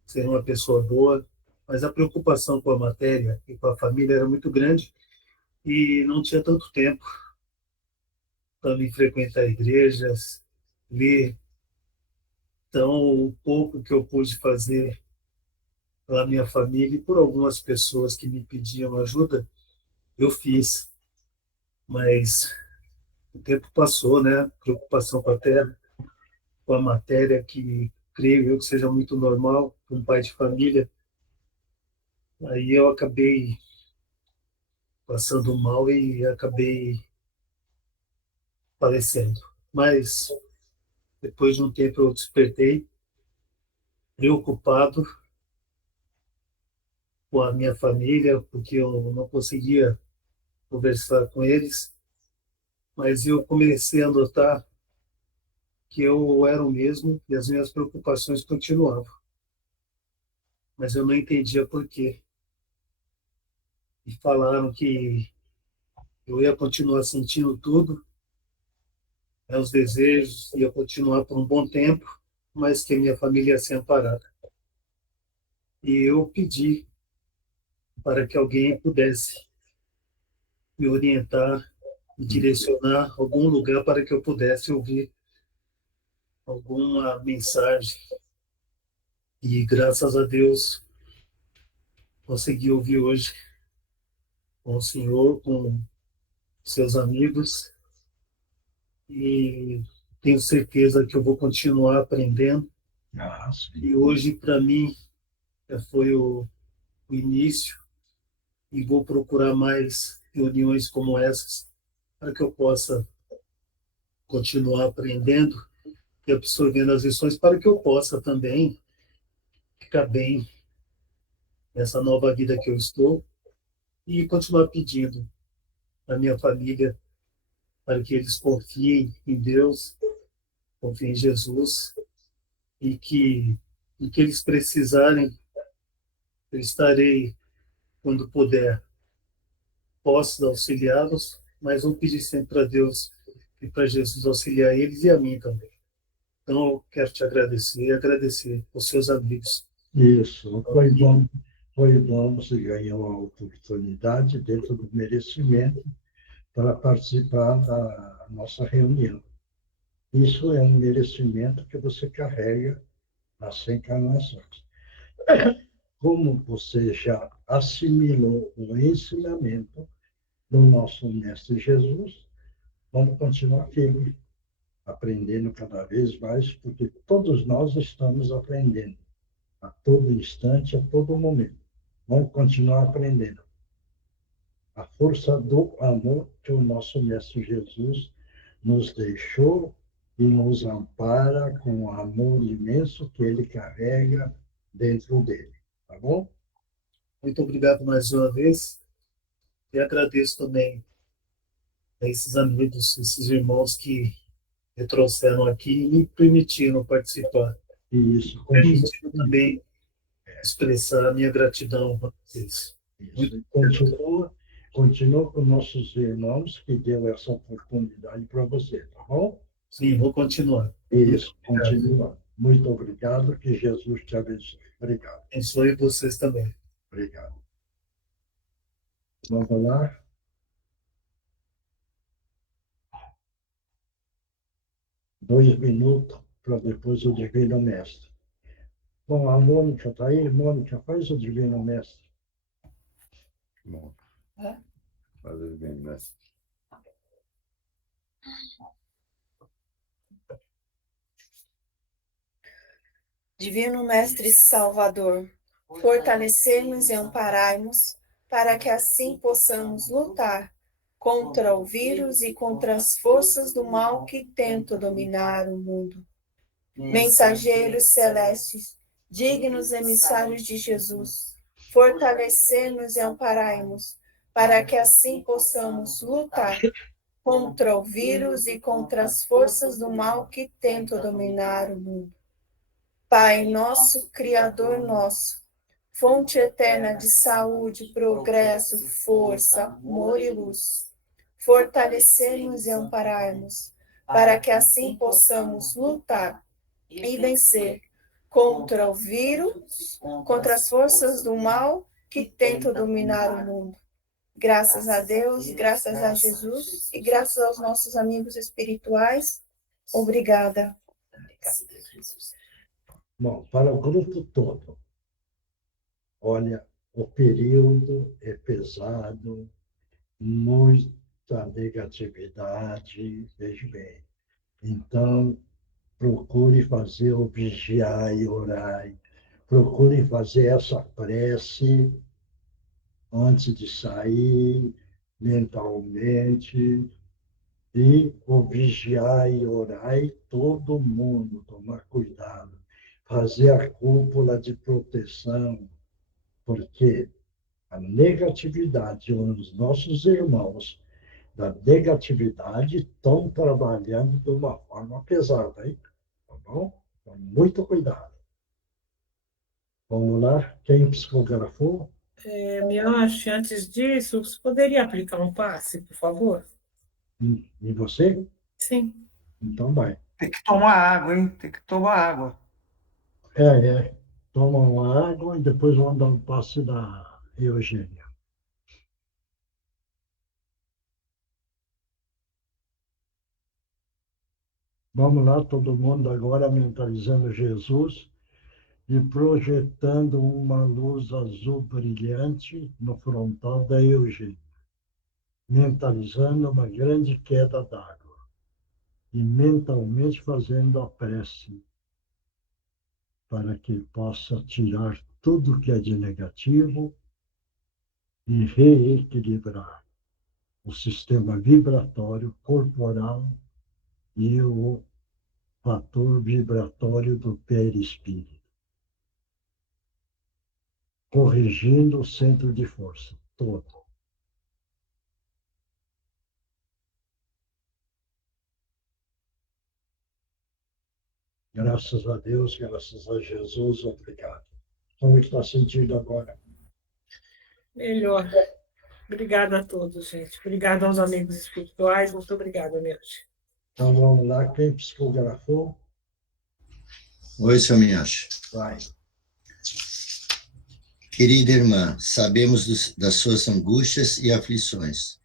ser uma pessoa boa, mas a preocupação com a matéria e com a família era muito grande e não tinha tanto tempo para me frequentar igrejas, ler. Então, o pouco que eu pude fazer pela minha família e por algumas pessoas que me pediam ajuda, eu fiz. Mas o tempo passou, né? Preocupação com a terra, com a matéria, que creio eu que seja muito normal para um pai de família. Aí eu acabei passando mal e acabei falecendo. Mas depois de um tempo eu despertei, preocupado com a minha família, porque eu não conseguia conversar com eles, mas eu comecei a notar que eu era o mesmo e as minhas preocupações continuavam. Mas eu não entendia por quê. E falaram que eu ia continuar sentindo tudo, né, os desejos, ia continuar por um bom tempo, mas que a minha família ia ser amparada. E eu pedi para que alguém pudesse me orientar, me direcionar a algum lugar para que eu pudesse ouvir alguma mensagem. E graças a Deus consegui ouvir hoje com o senhor, com seus amigos, e tenho certeza que eu vou continuar aprendendo. E hoje, para mim, foi o início, e vou procurar mais reuniões como essas para que eu possa continuar aprendendo e absorvendo as lições, para que eu possa também ficar bem nessa nova vida que eu estou e continuar pedindo à minha família para que eles confiem em Deus, confiem em Jesus, e que eles precisarem, eu estarei, quando puder, posso auxiliá-los, mas vou pedir sempre para Deus e para Jesus auxiliar eles e a mim também. Então, eu quero te agradecer e agradecer aos seus amigos. Isso, foi bom, você ganhou a oportunidade dentro do merecimento para participar da nossa reunião. Isso é um merecimento que você carrega nas encarnações. Como você já assimilou o ensinamento do nosso Mestre Jesus, vamos continuar firme, aprendendo cada vez mais, porque todos nós estamos aprendendo, a todo instante, a todo momento. Vamos continuar aprendendo. A força do amor que o nosso Mestre Jesus nos deixou e nos ampara com o amor imenso que ele carrega dentro dele. Tá bom? Muito obrigado mais uma vez e agradeço também a esses amigos, esses irmãos que me trouxeram aqui e me permitiram participar. Isso. Permitiram também expressar a minha gratidão a vocês. Isso. Continua com nossos irmãos que deu essa oportunidade para você, tá bom? Sim, vou continuar. Isso, continua. Muito obrigado, que Jesus te abençoe. Obrigado. Abençoe vocês também. Obrigado. Vamos lá? Dois minutos para depois o Divino Mestre. Bom, a Mônica está aí. Mônica, faz o Divino Mestre. Bom, faz o Divino Mestre. Divino Mestre Salvador, fortalecer-nos e amparar-nos para que assim possamos lutar contra o vírus e contra as forças do mal que tentam dominar o mundo. Mensageiros celestes, dignos emissários de Jesus, fortalecei-nos e amparai-nos, para que assim possamos lutar contra o vírus e contra as forças do mal que tentam dominar o mundo. Pai nosso, Criador nosso, fonte eterna de saúde, progresso, força, amor e luz, fortalecei-nos e amparai-nos, para que assim possamos lutar e vencer contra o vírus, contra as forças do mal que tentam dominar o mundo. Graças a Deus, graças a Jesus e graças aos nossos amigos espirituais. Obrigada. Bom, para o grupo todo, olha, o período é pesado, muita negatividade, veja bem. Então, procure fazer o vigiar e orar. Procure fazer essa prece antes de sair, mentalmente, e o vigiar e orar, e todo mundo tomar cuidado. Fazer a cúpula de proteção, porque a negatividade, os nossos irmãos da negatividade estão trabalhando de uma forma pesada, hein? Tá bom? Então, muito cuidado. Vamos lá, quem psicografou? Mioche, antes disso, você poderia aplicar um passe, por favor? E você? Sim. Então vai. Tem que tomar água, hein? Tem que tomar água. Toma uma água e depois vamos dar um passe da Eugênia. Vamos lá, todo mundo agora mentalizando Jesus e projetando uma luz azul brilhante no frontal da Eugênia, mentalizando uma grande queda d'água e mentalmente fazendo a prece para que possa tirar tudo que é de negativo e reequilibrar o sistema vibratório corporal e o fator vibratório do perispírito, corrigindo o centro de força todo. Graças a Deus, graças a Jesus, obrigado. Como está sentindo agora? Melhor. Obrigada a todos, gente. Obrigada aos amigos espirituais. Muito obrigada, Mioche. Então vamos lá, quem psicografou? Oi, seu Mioche. Vai. Querida irmã, sabemos das suas angústias e aflições.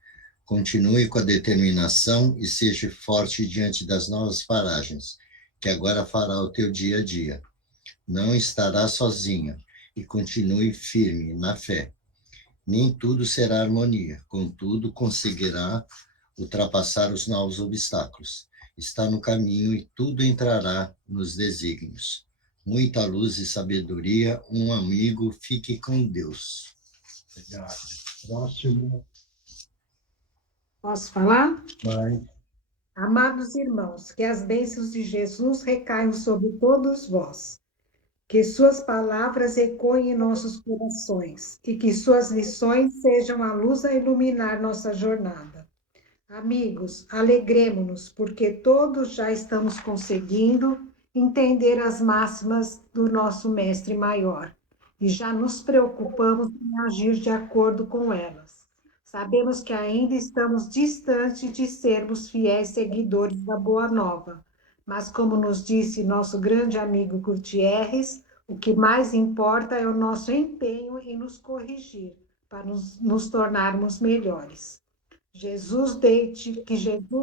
Continue com a determinação e seja forte diante das novas paragens, que agora fará o teu dia a dia. Não estará sozinha e continue firme na fé. Nem tudo será harmonia, contudo conseguirá ultrapassar os novos obstáculos. Está no caminho e tudo entrará nos desígnios. Muita luz e sabedoria, um amigo, fique com Deus. Obrigado. Próximo. Posso falar? Vai. Amados irmãos, que as bênçãos de Jesus recaiam sobre todos vós. Que suas palavras ecoem em nossos corações e que suas lições sejam a luz a iluminar nossa jornada. Amigos, alegremo-nos, porque todos já estamos conseguindo entender as máximas do nosso Mestre Maior e já nos preocupamos em agir de acordo com elas. Sabemos que ainda estamos distantes de sermos fiéis seguidores da Boa Nova, mas como nos disse nosso grande amigo Gutierrez, o que mais importa é o nosso empenho em nos corrigir, para nos tornarmos melhores. Que Jesus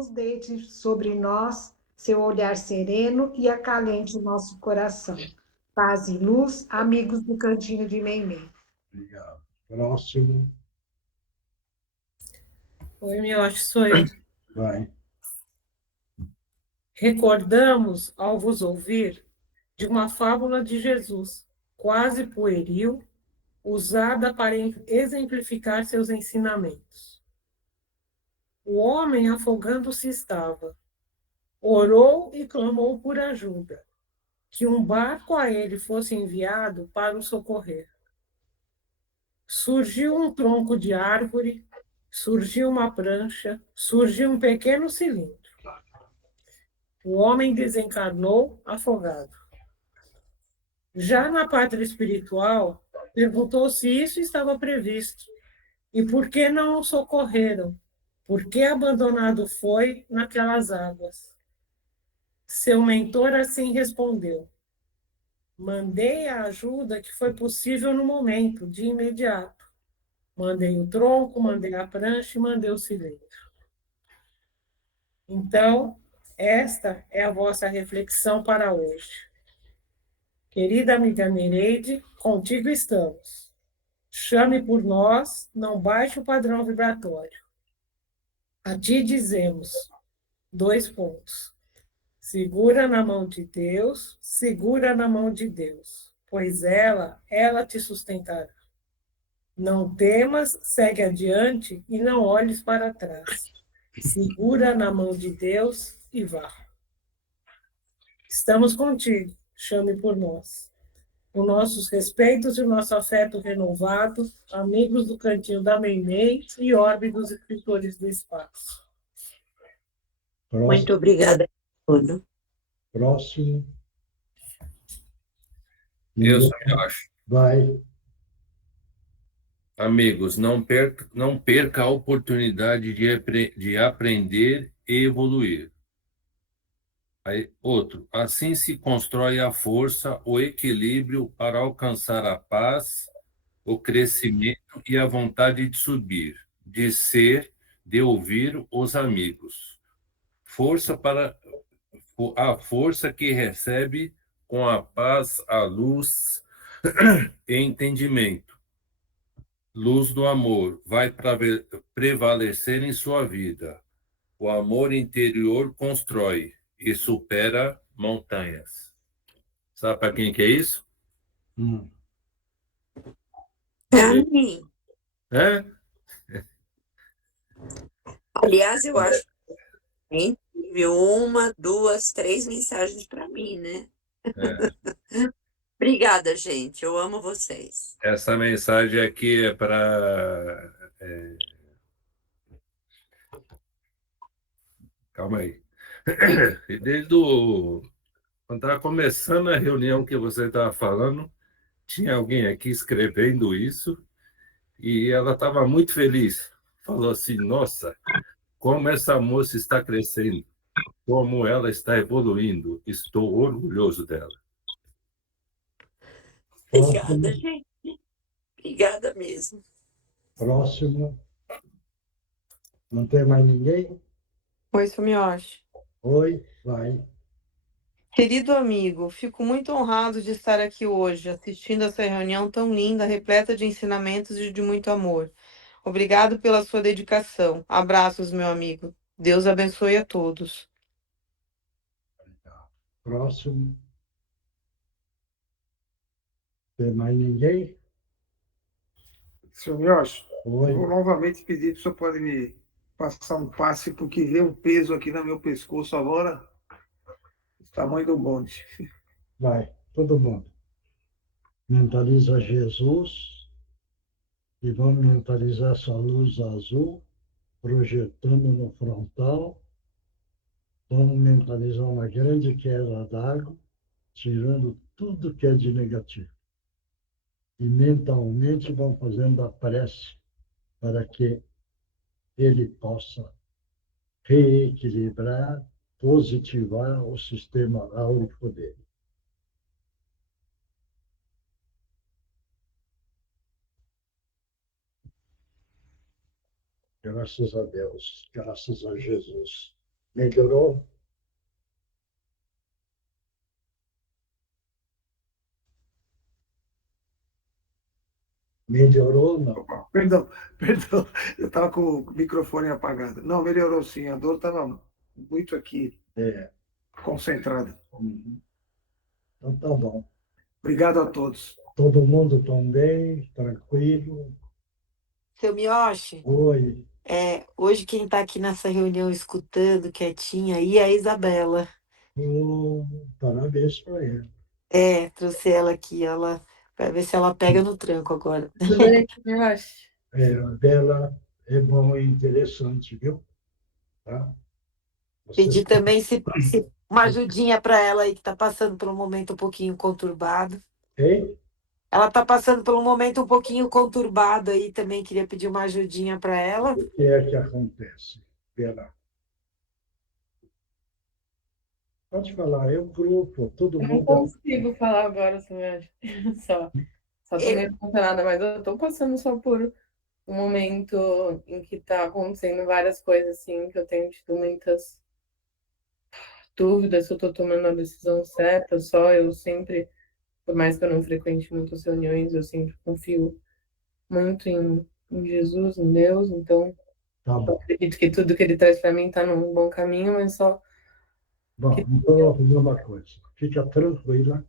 deite sobre nós seu olhar sereno e acalente o nosso coração. Paz e luz, amigos do Cantinho de Meimei. Obrigado. Próximo. Oi, Mioche, sou eu. Vai. Recordamos, ao vos ouvir, de uma fábula de Jesus, quase pueril, usada para exemplificar seus ensinamentos. O homem afogando-se estava. Orou e clamou por ajuda, que um barco a ele fosse enviado para o socorrer. Surgiu um tronco de árvore, surgiu uma prancha, surgiu um pequeno cilindro. O homem desencarnou afogado. Já na pátria espiritual, perguntou se isso estava previsto e por que não o socorreram, por que abandonado foi naquelas águas. Seu mentor assim respondeu: mandei a ajuda que foi possível no momento, de imediato. Mandei o tronco, mandei a prancha e mandei o cilindro. Então, esta é a vossa reflexão para hoje. Querida amiga Nereide, contigo estamos. Chame por nós, não baixe o padrão vibratório. A ti dizemos, 2 pontos. Segura na mão de Deus, segura na mão de Deus, pois ela te sustentará. Não temas, segue adiante e não olhes para trás. Segura na mão de Deus e vá. Estamos contigo, chame por nós. Com nossos respeitos e o nosso afeto renovado, amigos do Cantinho da Meimei e Orbe dos Escritores do Espaço. Muito obrigada a todos. Próximo. Eu só acho. Vai. Amigos, não perca a oportunidade de aprender e evoluir. Aí, outro, assim se constrói a força, o equilíbrio para alcançar a paz, o crescimento e a vontade de subir, de ser, de ouvir os amigos. A força que recebe com a paz, a luz e entendimento. Luz do amor vai prevalecer em sua vida. O amor interior constrói e supera montanhas. Sabe para quem que é isso? Para mim. É? Aliás, eu acho que tive 1, 2, 3 mensagens para mim, né? É. Obrigada, gente. Eu amo vocês. Essa mensagem aqui é para... Calma aí. Desde quando estava começando a reunião que você estava falando, tinha alguém aqui escrevendo isso e ela estava muito feliz. Falou assim, nossa, como essa moça está crescendo, como ela está evoluindo. Estou orgulhoso dela. Obrigada, gente. Obrigada mesmo. Próximo. Não tem mais ninguém? Oi, Sumioshi. Oi, vai. Querido amigo, fico muito honrado de estar aqui hoje, assistindo essa reunião tão linda, repleta de ensinamentos e de muito amor. Obrigado pela sua dedicação. Abraços, meu amigo. Deus abençoe a todos. Próximo. Tem mais ninguém? Senhor Miocho, Oi. eu vou novamente pedir se o senhor pode me passar um passe, porque veio um peso aqui no meu pescoço agora, o tamanho do bonde. Vai, todo mundo. Mentaliza Jesus e vamos mentalizar essa luz azul projetando no frontal. Vamos mentalizar uma grande queda d'água, tirando tudo que é de negativo. E mentalmente vamos fazendo a prece para que ele possa reequilibrar, positivar o sistema áurico dele. Graças a Deus, graças a Jesus. Melhorou? Melhorou ou não? Perdão, eu estava com o microfone apagado. Não, melhorou sim, a dor estava muito aqui, concentrada. Então tá bom. Obrigado a todos. Todo mundo também, tranquilo. Seu Miyoshi, Oi. hoje quem está aqui nessa reunião escutando, quietinha, aí é a Isabela. Parabéns para ele. Trouxe ela aqui, ela vai ver se ela pega no tranco agora. Tudo bem, Miyoshi? A Bela é bom e interessante, viu? Tá? Pedir também se uma ajudinha para ela aí que está passando por um momento um pouquinho conturbado. Hein? Ela está passando por um momento um pouquinho conturbado aí também, queria pedir uma ajudinha para ela. O que é que acontece, Bela? Pode falar, é um grupo, todo Eu mundo. não consigo falar agora, Miyoshi. Só tô meio emocionada, mas eu tô passando só por um momento em que tá acontecendo várias coisas, assim, que eu tenho tido muitas dúvidas se eu tô tomando a decisão certa, eu sempre, por mais que eu não frequente muitas reuniões, eu sempre confio muito em Jesus, em Deus, então eu acredito que tudo que ele traz para mim tá num bom caminho, mas só... Bom, então eu vou fazer uma coisa, fica tranquila,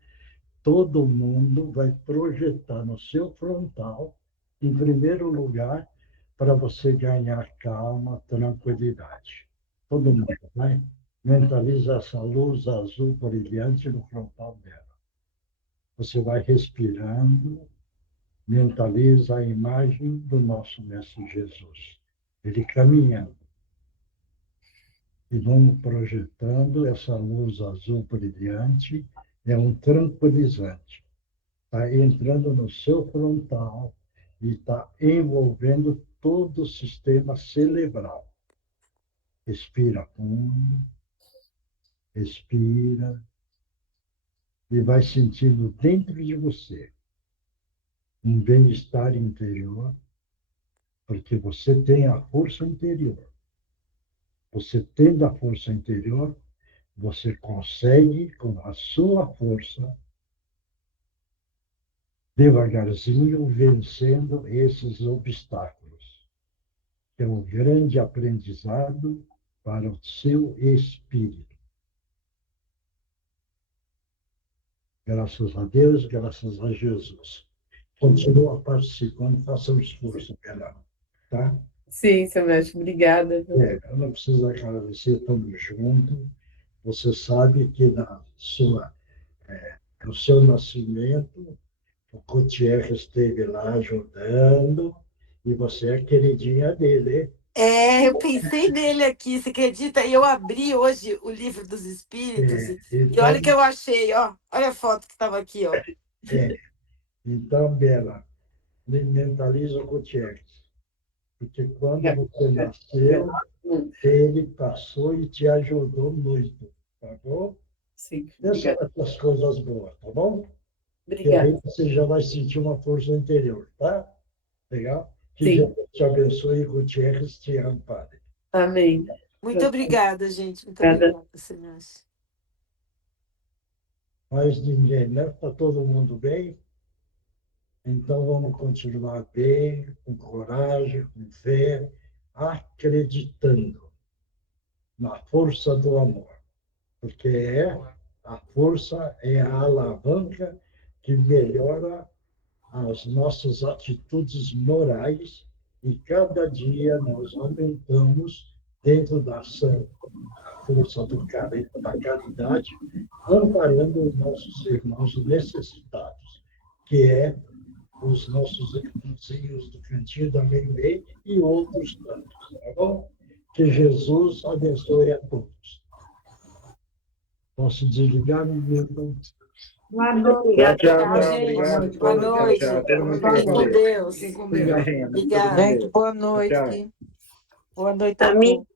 todo mundo vai projetar no seu frontal, em primeiro lugar, para você ganhar calma, tranquilidade. Todo mundo, vai? Mentaliza essa luz azul brilhante no frontal dela. Você vai respirando, mentaliza a imagem do nosso Mestre Jesus. Ele caminhando. E vamos projetando essa luz azul brilhante, é um tranquilizante. Está entrando no seu frontal e está envolvendo todo o sistema cerebral. Respira fundo, respira, e vai sentindo dentro de você um bem-estar interior, porque você tem a força interior. Você tendo a força interior, você consegue, com a sua força, devagarzinho, vencendo esses obstáculos. É um grande aprendizado para o seu espírito. Graças a Deus, graças a Jesus. Continua participando, faça um esforço, Bela. Tá? Sim, seu mestre, obrigada. Eu não preciso agradecer, estamos juntos. Você sabe que no seu nascimento, o Gutierrez esteve lá ajudando, e você é a queridinha dele, hein? Eu pensei nele aqui, você acredita? E eu abri hoje o livro dos Espíritos e olha o que eu achei, ó. Olha a foto que estava aqui, ó. Então, Bela, mentaliza o Gutierrez. Porque quando você nasceu, ele passou e te ajudou muito, tá bom? Sim. Essas coisas boas, tá bom? Obrigada. E aí você já vai sentir uma força interior, tá? Legal? Que Sim. Deus te abençoe e Gutierrez te ampare. Amém. Muito obrigada, gente. Muito obrigada, senhor. Mais ninguém, né? Está todo mundo bem? Então vamos continuar bem, com coragem, com fé, acreditando na força do amor. Porque a força é a alavanca que melhora as nossas atitudes morais, e cada dia nós aumentamos dentro da ação, a força da caridade, amparando os nossos irmãos necessitados, que é os nossos irmãozinhos do Cantinho da Meio-Meia e outros tantos, tá bom? Que Jesus abençoe a todos. Posso desligar, Milton? Boa noite. Tchau, gente. Boa noite. Fiquem com Deus. Obrigado. Gente, boa noite. Boa noite a Amigo,